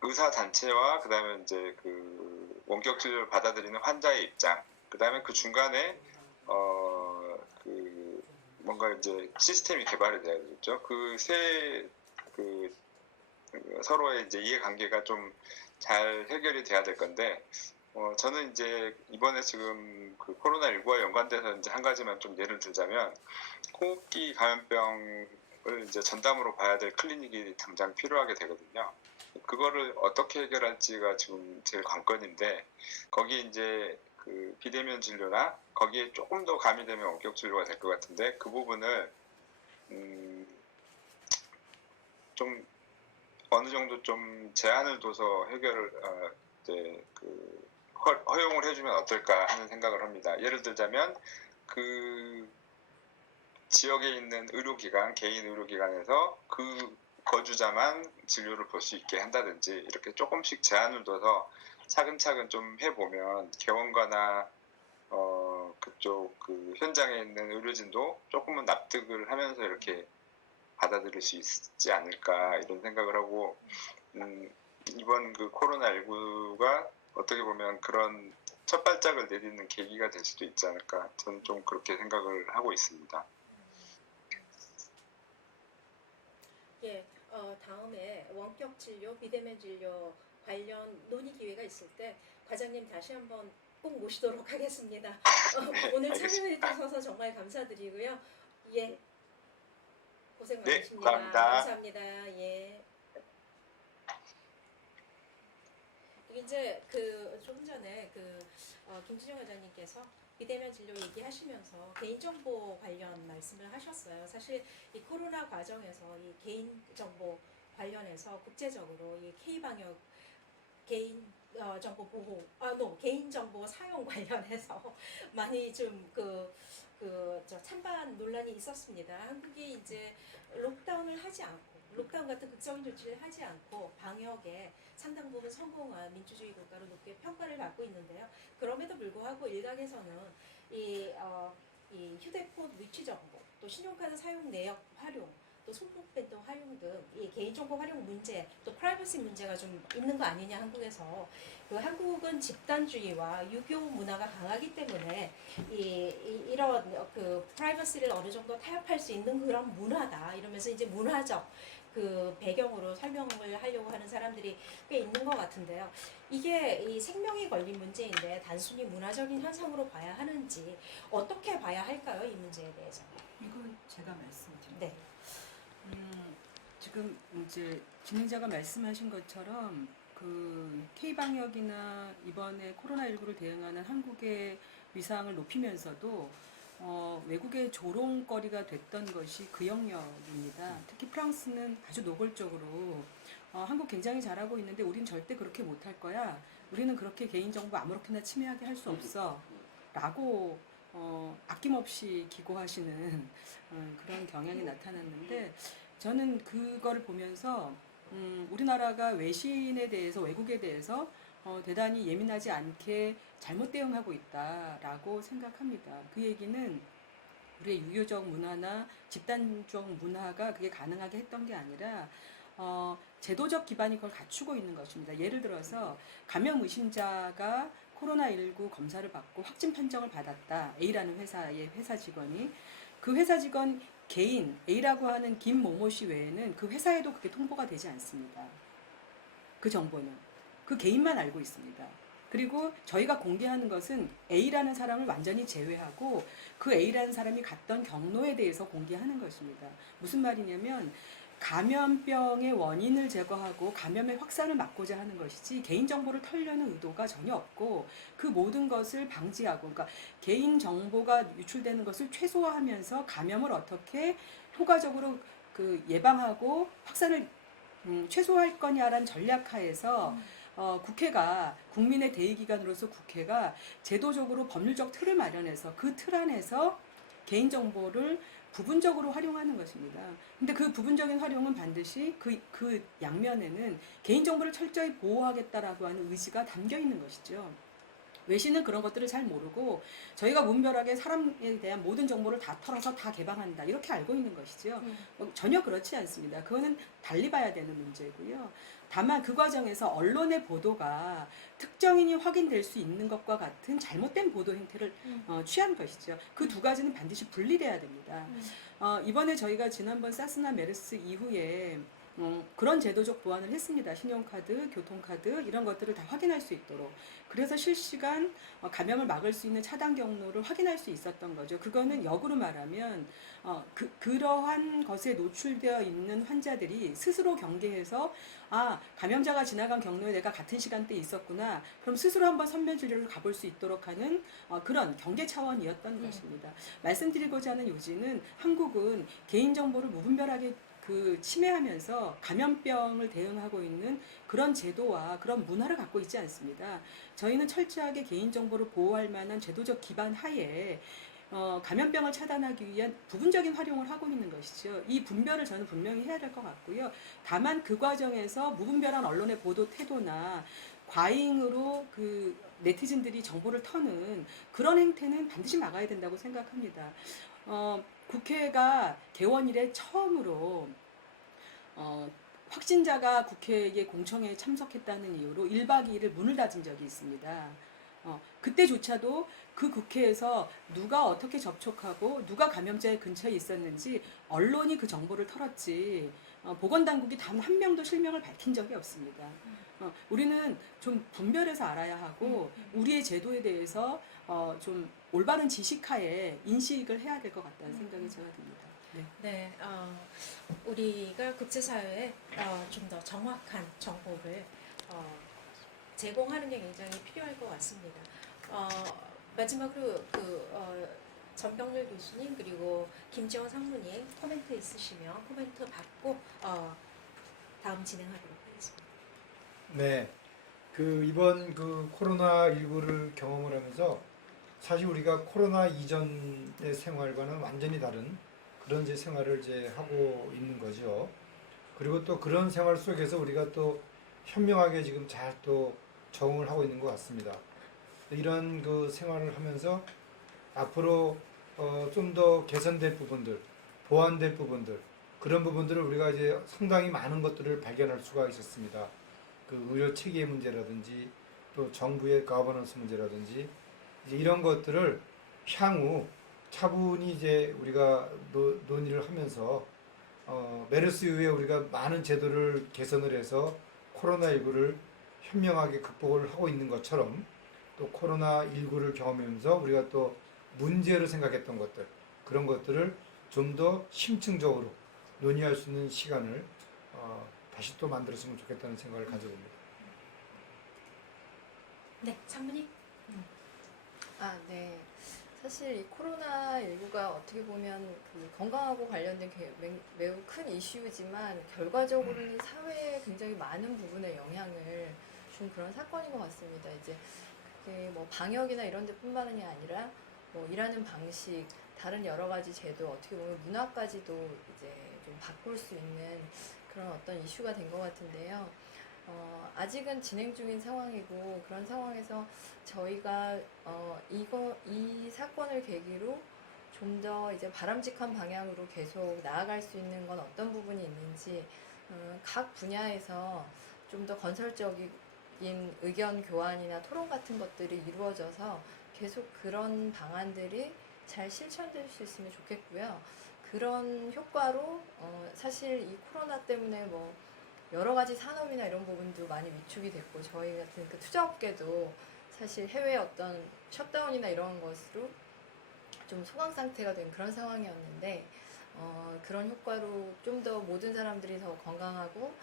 의사 단체와 그다음에 이제 그 원격 진료를 받아들이는 환자의 입장, 그다음에 그 중간에 그 뭔가 이제 시스템이 개발이 돼야 되겠죠. 서로의 이제 이해관계가 좀 잘 해결이 돼야 될 건데, 저는 이제 이번에 지금 그 코로나19와 연관돼서 이제 한 가지만 좀 예를 들자면, 호흡기 감염병을 이제 전담으로 봐야 될 클리닉이 당장 필요하게 되거든요. 그거를 어떻게 해결할지가 지금 제일 관건인데, 거기에 이제 그 비대면 진료나 거기에 조금 더 가미되면 원격 진료가 될 것 같은데, 그 부분을 좀 어느 정도 좀 제한을 둬서 해결을 이제 그 허용을 해주면 어떨까 하는 생각을 합니다. 예를 들자면 그 지역에 있는 의료기관, 개인 의료기관에서 그 거주자만 진료를 볼 수 있게 한다든지, 이렇게 조금씩 제한을 둬서 차근차근 좀 해보면 개원가나 그쪽 그 현장에 있는 의료진도 조금은 납득을 하면서 이렇게 받아들일 수 있지 않을까, 이런 생각을 하고, 이번 그 코로나19가 어떻게 보면 그런 첫 발짝을 내딛는 계기가 될 수도 있지 않을까, 저는 좀 그렇게 생각을 하고 있습니다. 예, 다음에 원격 진료, 비대면 진료 관련 논의 기회가 있을 때 과장님 다시 한번 꼭 모시도록 하겠습니다. 오늘 참여해 주셔서 정말 감사드리고요. 예, 고생 네, 많으십니다. 감사합니다. 감사합니다. 예. 이제 좀 전에 김진영 회장님께서 비대면 진료 얘기하시면서 개인정보 관련 말씀을 하셨어요. 사실 이 코로나 과정에서 이 개인정보 관련해서 국제적으로 이 K방역 정보 보호, 개인정보 사용 관련해서 많이 좀 찬반 논란이 있었습니다. 한국이 이제 록다운을 하지 않고 록다운 같은 극적인 조치를 하지 않고 방역에 상당 부분 성공한 민주주의 국가로 높게 평가를 받고 있는데요. 그럼에도 불구하고 일각에서는 이 휴대폰 위치 정보, 또 신용카드 사용 내역 활용, 또 손목 밴드 활용 등 이 개인정보 활용 문제, 또 프라이버시 문제가 좀 있는 거 아니냐 한국에서. 그 한국은 집단주의와 유교 문화가 강하기 때문에 이런 그 프라이버시를 어느 정도 타협할 수 있는 그런 문화다 이러면서 이제 문화적 그 배경으로 설명을 하려고 하는 사람들이 꽤 있는 것 같은데요. 이게 이 생명이 걸린 문제인데 단순히 문화적인 현상으로 봐야 하는지 어떻게 봐야 할까요? 이 문제에 대해서. 이건 제가 말씀드릴게요. 네. 지금 이제 진행자가 말씀하신 것처럼 그 K-방역이나 이번에 코로나19를 대응하는 한국의 위상을 높이면서도 외국의 조롱거리가 됐던 것이 그 영역입니다. 특히 프랑스는 아주 노골적으로 한국 굉장히 잘하고 있는데 우린 절대 그렇게 못할 거야. 우리는 그렇게 개인정보 아무렇게나 침해하게 할 수 없어. 라고 아낌없이 기고하시는 그런 경향이 나타났는데 저는 그거를 보면서 우리나라가 외신에 대해서 외국에 대해서 대단히 예민하지 않게 잘못 대응하고 있다라고 생각합니다. 그 얘기는 우리의 유교적 문화나 집단적 문화가 그게 가능하게 했던 게 아니라 제도적 기반이 그걸 갖추고 있는 것입니다. 예를 들어서 감염 의심자가 코로나19 검사를 받고 확진 판정을 받았다. A라는 회사의 회사 직원이. 그 회사 직원 개인 A라고 하는 김모모 씨 외에는 그 회사에도 그게 통보가 되지 않습니다. 그 정보는. 그 개인만 알고 있습니다. 그리고 저희가 공개하는 것은 A라는 사람을 완전히 제외하고 그 A라는 사람이 갔던 경로에 대해서 공개하는 것입니다. 무슨 말이냐면 감염병의 원인을 제거하고 감염의 확산을 막고자 하는 것이지 개인정보를 털려는 의도가 전혀 없고 그 모든 것을 방지하고 그러니까 개인정보가 유출되는 것을 최소화하면서 감염을 어떻게 효과적으로 그 예방하고 확산을 최소화할 거냐라는 전략하에서 국회가 국민의 대의기관으로서 국회가 제도적으로 법률적 틀을 마련해서 그 틀 안에서 개인정보를 부분적으로 활용하는 것입니다. 근데 그 부분적인 활용은 반드시 그 양면에는 개인정보를 철저히 보호하겠다라고 하는 의지가 담겨 있는 것이죠. 외신은 그런 것들을 잘 모르고 저희가 무분별하게 사람에 대한 모든 정보를 다 털어서 다 개방한다 이렇게 알고 있는 것이죠. 전혀 그렇지 않습니다. 그거는 달리 봐야 되는 문제고요. 다만 그 과정에서 언론의 보도가 특정인이 확인될 수 있는 것과 같은 잘못된 보도 행태를 취한 것이죠. 그 두 가지는 반드시 분리돼야 됩니다. 이번에 저희가 지난번 사스나 메르스 이후에 그런 제도적 보완을 했습니다. 신용카드, 교통카드 이런 것들을 다 확인할 수 있도록. 그래서 실시간 감염을 막을 수 있는 차단 경로를 확인할 수 있었던 거죠. 그거는 역으로 말하면 그러한 것에 노출되어 있는 환자들이 스스로 경계해서 감염자가 지나간 경로에 내가 같은 시간대에 있었구나. 그럼 스스로 한번 선별진료를 가볼 수 있도록 하는 그런 경계 차원이었던 것입니다. 말씀드리고자 하는 요지는 한국은 개인정보를 무분별하게 침해하면서 감염병을 대응하고 있는 그런 제도와 그런 문화를 갖고 있지 않습니다. 저희는 철저하게 개인정보를 보호할 만한 제도적 기반 하에 감염병을 차단하기 위한 부분적인 활용을 하고 있는 것이죠. 이 분별을 저는 분명히 해야 될 것 같고요. 다만 그 과정에서 무분별한 언론의 보도 태도나 과잉으로 네티즌들이 정보를 터는 그런 행태는 반드시 막아야 된다고 생각합니다. 국회가 개원 이래 처음으로 확진자가 국회의 공청회에 참석했다는 이유로 1박 2일을 문을 닫은 적이 있습니다. 그때조차도 그 국회에서 누가 어떻게 접촉하고 누가 감염자의 근처에 있었는지 언론이 그 정보를 털었지 보건당국이 단 한 명도 실명을 밝힌 적이 없습니다. 우리는 좀 분별해서 알아야 하고 우리의 제도에 대해서 좀 올바른 지식하에 인식을 해야 될 것 같다는 생각이 제가 듭니다. 네, 우리가 국제사회에 좀 더 정확한 정보를 제공하는 게 굉장히 필요할 것 같습니다. 마지막으로 전병렬 교수님 그리고 김지원 상무님 코멘트 있으시면 코멘트 받고 다음 진행하도록 하겠습니다. 네, 이번 코로나19를 경험을 하면서 사실 우리가 코로나 이전의 생활과는 완전히 다른 그런 생활을 하고 있는 거죠. 그리고 또 그런 생활 속에서 우리가 또 현명하게 지금 잘 또 적응을 하고 있는 것 같습니다. 이런 그 생활을 하면서 앞으로 좀 더 개선될 부분들, 보완될 부분들, 그런 부분들을 우리가 이제 상당히 많은 것들을 발견할 수가 있었습니다. 그 의료 체계 문제라든지 또 정부의 가버넌스 문제라든지 이제 이런 것들을 향후 차분히 이제 우리가 논의를 하면서 메르스 이후에 우리가 많은 제도를 개선을 해서 코로나19를 현명하게 극복을 하고 있는 것처럼 또 코로나19를 경험하면서 우리가 또 문제로 생각했던 것들 그런 것들을 좀 더 심층적으로 논의할 수 있는 시간을 다시 또 만들었으면 좋겠다는 생각을 가져봅니다. 네, 장모님. 아, 네. 사실 이 코로나19가 어떻게 보면 그 건강하고 관련된 매우 큰 이슈지만 결과적으로는 사회에 굉장히 많은 부분에 영향을 준 그런 사건인 것 같습니다. 이제 그게 뭐 방역이나 이런 데뿐만이 아니라 뭐 일하는 방식, 다른 여러 가지 제도, 어떻게 보면 문화까지도 이제 좀 바꿀 수 있는 그런 어떤 이슈가 된 것 같은데요. 아직은 진행 중인 상황이고 그런 상황에서 저희가 이 사건을 계기로 좀 더 이제 바람직한 방향으로 계속 나아갈 수 있는 건 어떤 부분이 있는지 각 분야에서 좀 더 건설적인 의견 교환이나 토론 같은 것들이 이루어져서 계속 그런 방안들이 잘 실천될 수 있으면 좋겠고요. 그런 효과로 사실 이 코로나 때문에 뭐 여러 가지 산업이나 이런 부분도 많이 위축이 됐고 저희 같은 그 투자업계도 사실 해외 어떤 셧다운이나 이런 것으로 좀 소강 상태가 된 그런 상황이었는데 그런 효과로 좀 더 모든 사람들이 더 건강하고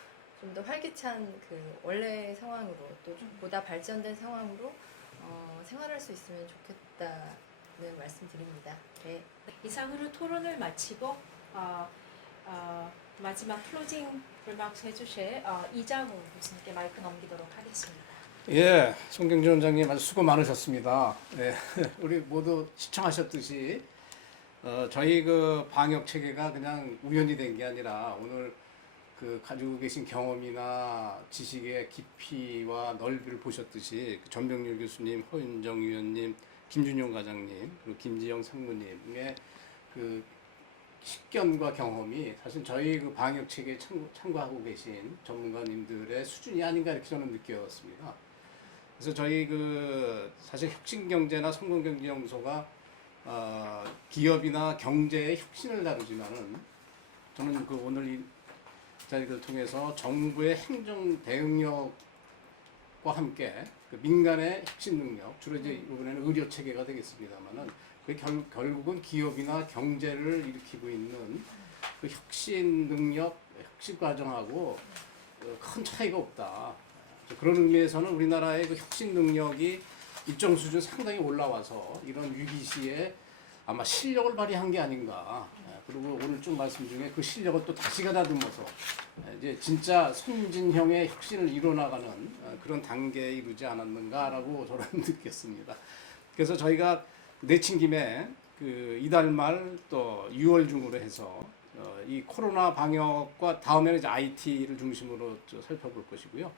좀 더 활기찬 그 원래 상황으로 또 보다 발전된 상황으로 생활할 수 있으면 좋겠다는 말씀드립니다. 네. 이상으로 토론을 마치고 마지막 클로징 리마크스 해주실 이장우 교수님께 마이크 넘기도록 하겠습니다. 예, 송경준 원장님 아주 수고 많으셨습니다. 예, 우리 모두 시청하셨듯이 저희 그 방역 체계가 그냥 우연히 된 게 아니라 오늘 그 가지고 계신 경험이나 지식의 깊이와 넓이를 보셨듯이 그 전병률 교수님, 허윤정 위원님, 김준용 과장님, 그리고 김지영 상무님의 그 식견과 경험이 사실 저희 그 방역 체계에 참고하고 계신 전문가님들의 수준이 아닌가 이렇게 저는 느꼈습니다. 그래서 저희 그 사실 혁신경제나 성공경제연구소가 기업이나 경제의 혁신을 다루지만은 저는 그 오늘 이 자리를 통해서 정부의 행정 대응력과 함께 그 민간의 혁신 능력, 주로 이제 이번에는 의료 체계가 되겠습니다만은 그 결국은 기업이나 경제를 일으키고 있는 그 혁신 능력, 혁신 과정하고 큰 차이가 없다. 그런 의미에서는 우리나라의 그 혁신 능력이 일정 수준 상당히 올라와서 이런 위기 시에 아마 실력을 발휘한 게 아닌가. 그리고 오늘 좀 말씀 중에 그 실력을 또 다시 가다듬어서 이제 진짜 선진형의 혁신을 이뤄나가는 그런 단계에 이르지 않았는가라고 저는 느꼈습니다. 그래서 저희가 내친 김에 그 이달 말 또 6월 중으로 해서 이 코로나 방역과 다음에는 이제 IT를 중심으로 살펴볼 것이고요.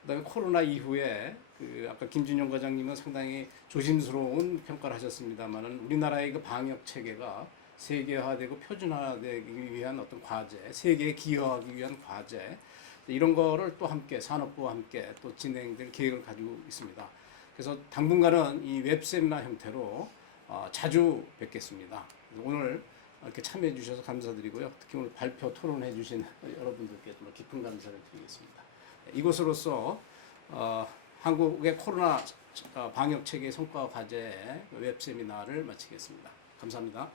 그다음에 코로나 이후에 그 아까 김준영 과장님은 상당히 조심스러운 평가를 하셨습니다만은 우리나라의 그 방역 체계가 세계화되고 표준화되기 위한 어떤 과제, 세계에 기여하기 위한 과제 이런 거를 또 함께 산업부와 함께 또 진행될 계획을 가지고 있습니다. 그래서 당분간은 이 웹세미나 형태로 자주 뵙겠습니다. 오늘 이렇게 참여해 주셔서 감사드리고요. 특히 오늘 발표 토론해 주신 여러분들께 정말 깊은 감사를 드리겠습니다. 이것으로써 한국의 코로나 방역 체계 성과 과제 웹세미나를 마치겠습니다. 감사합니다.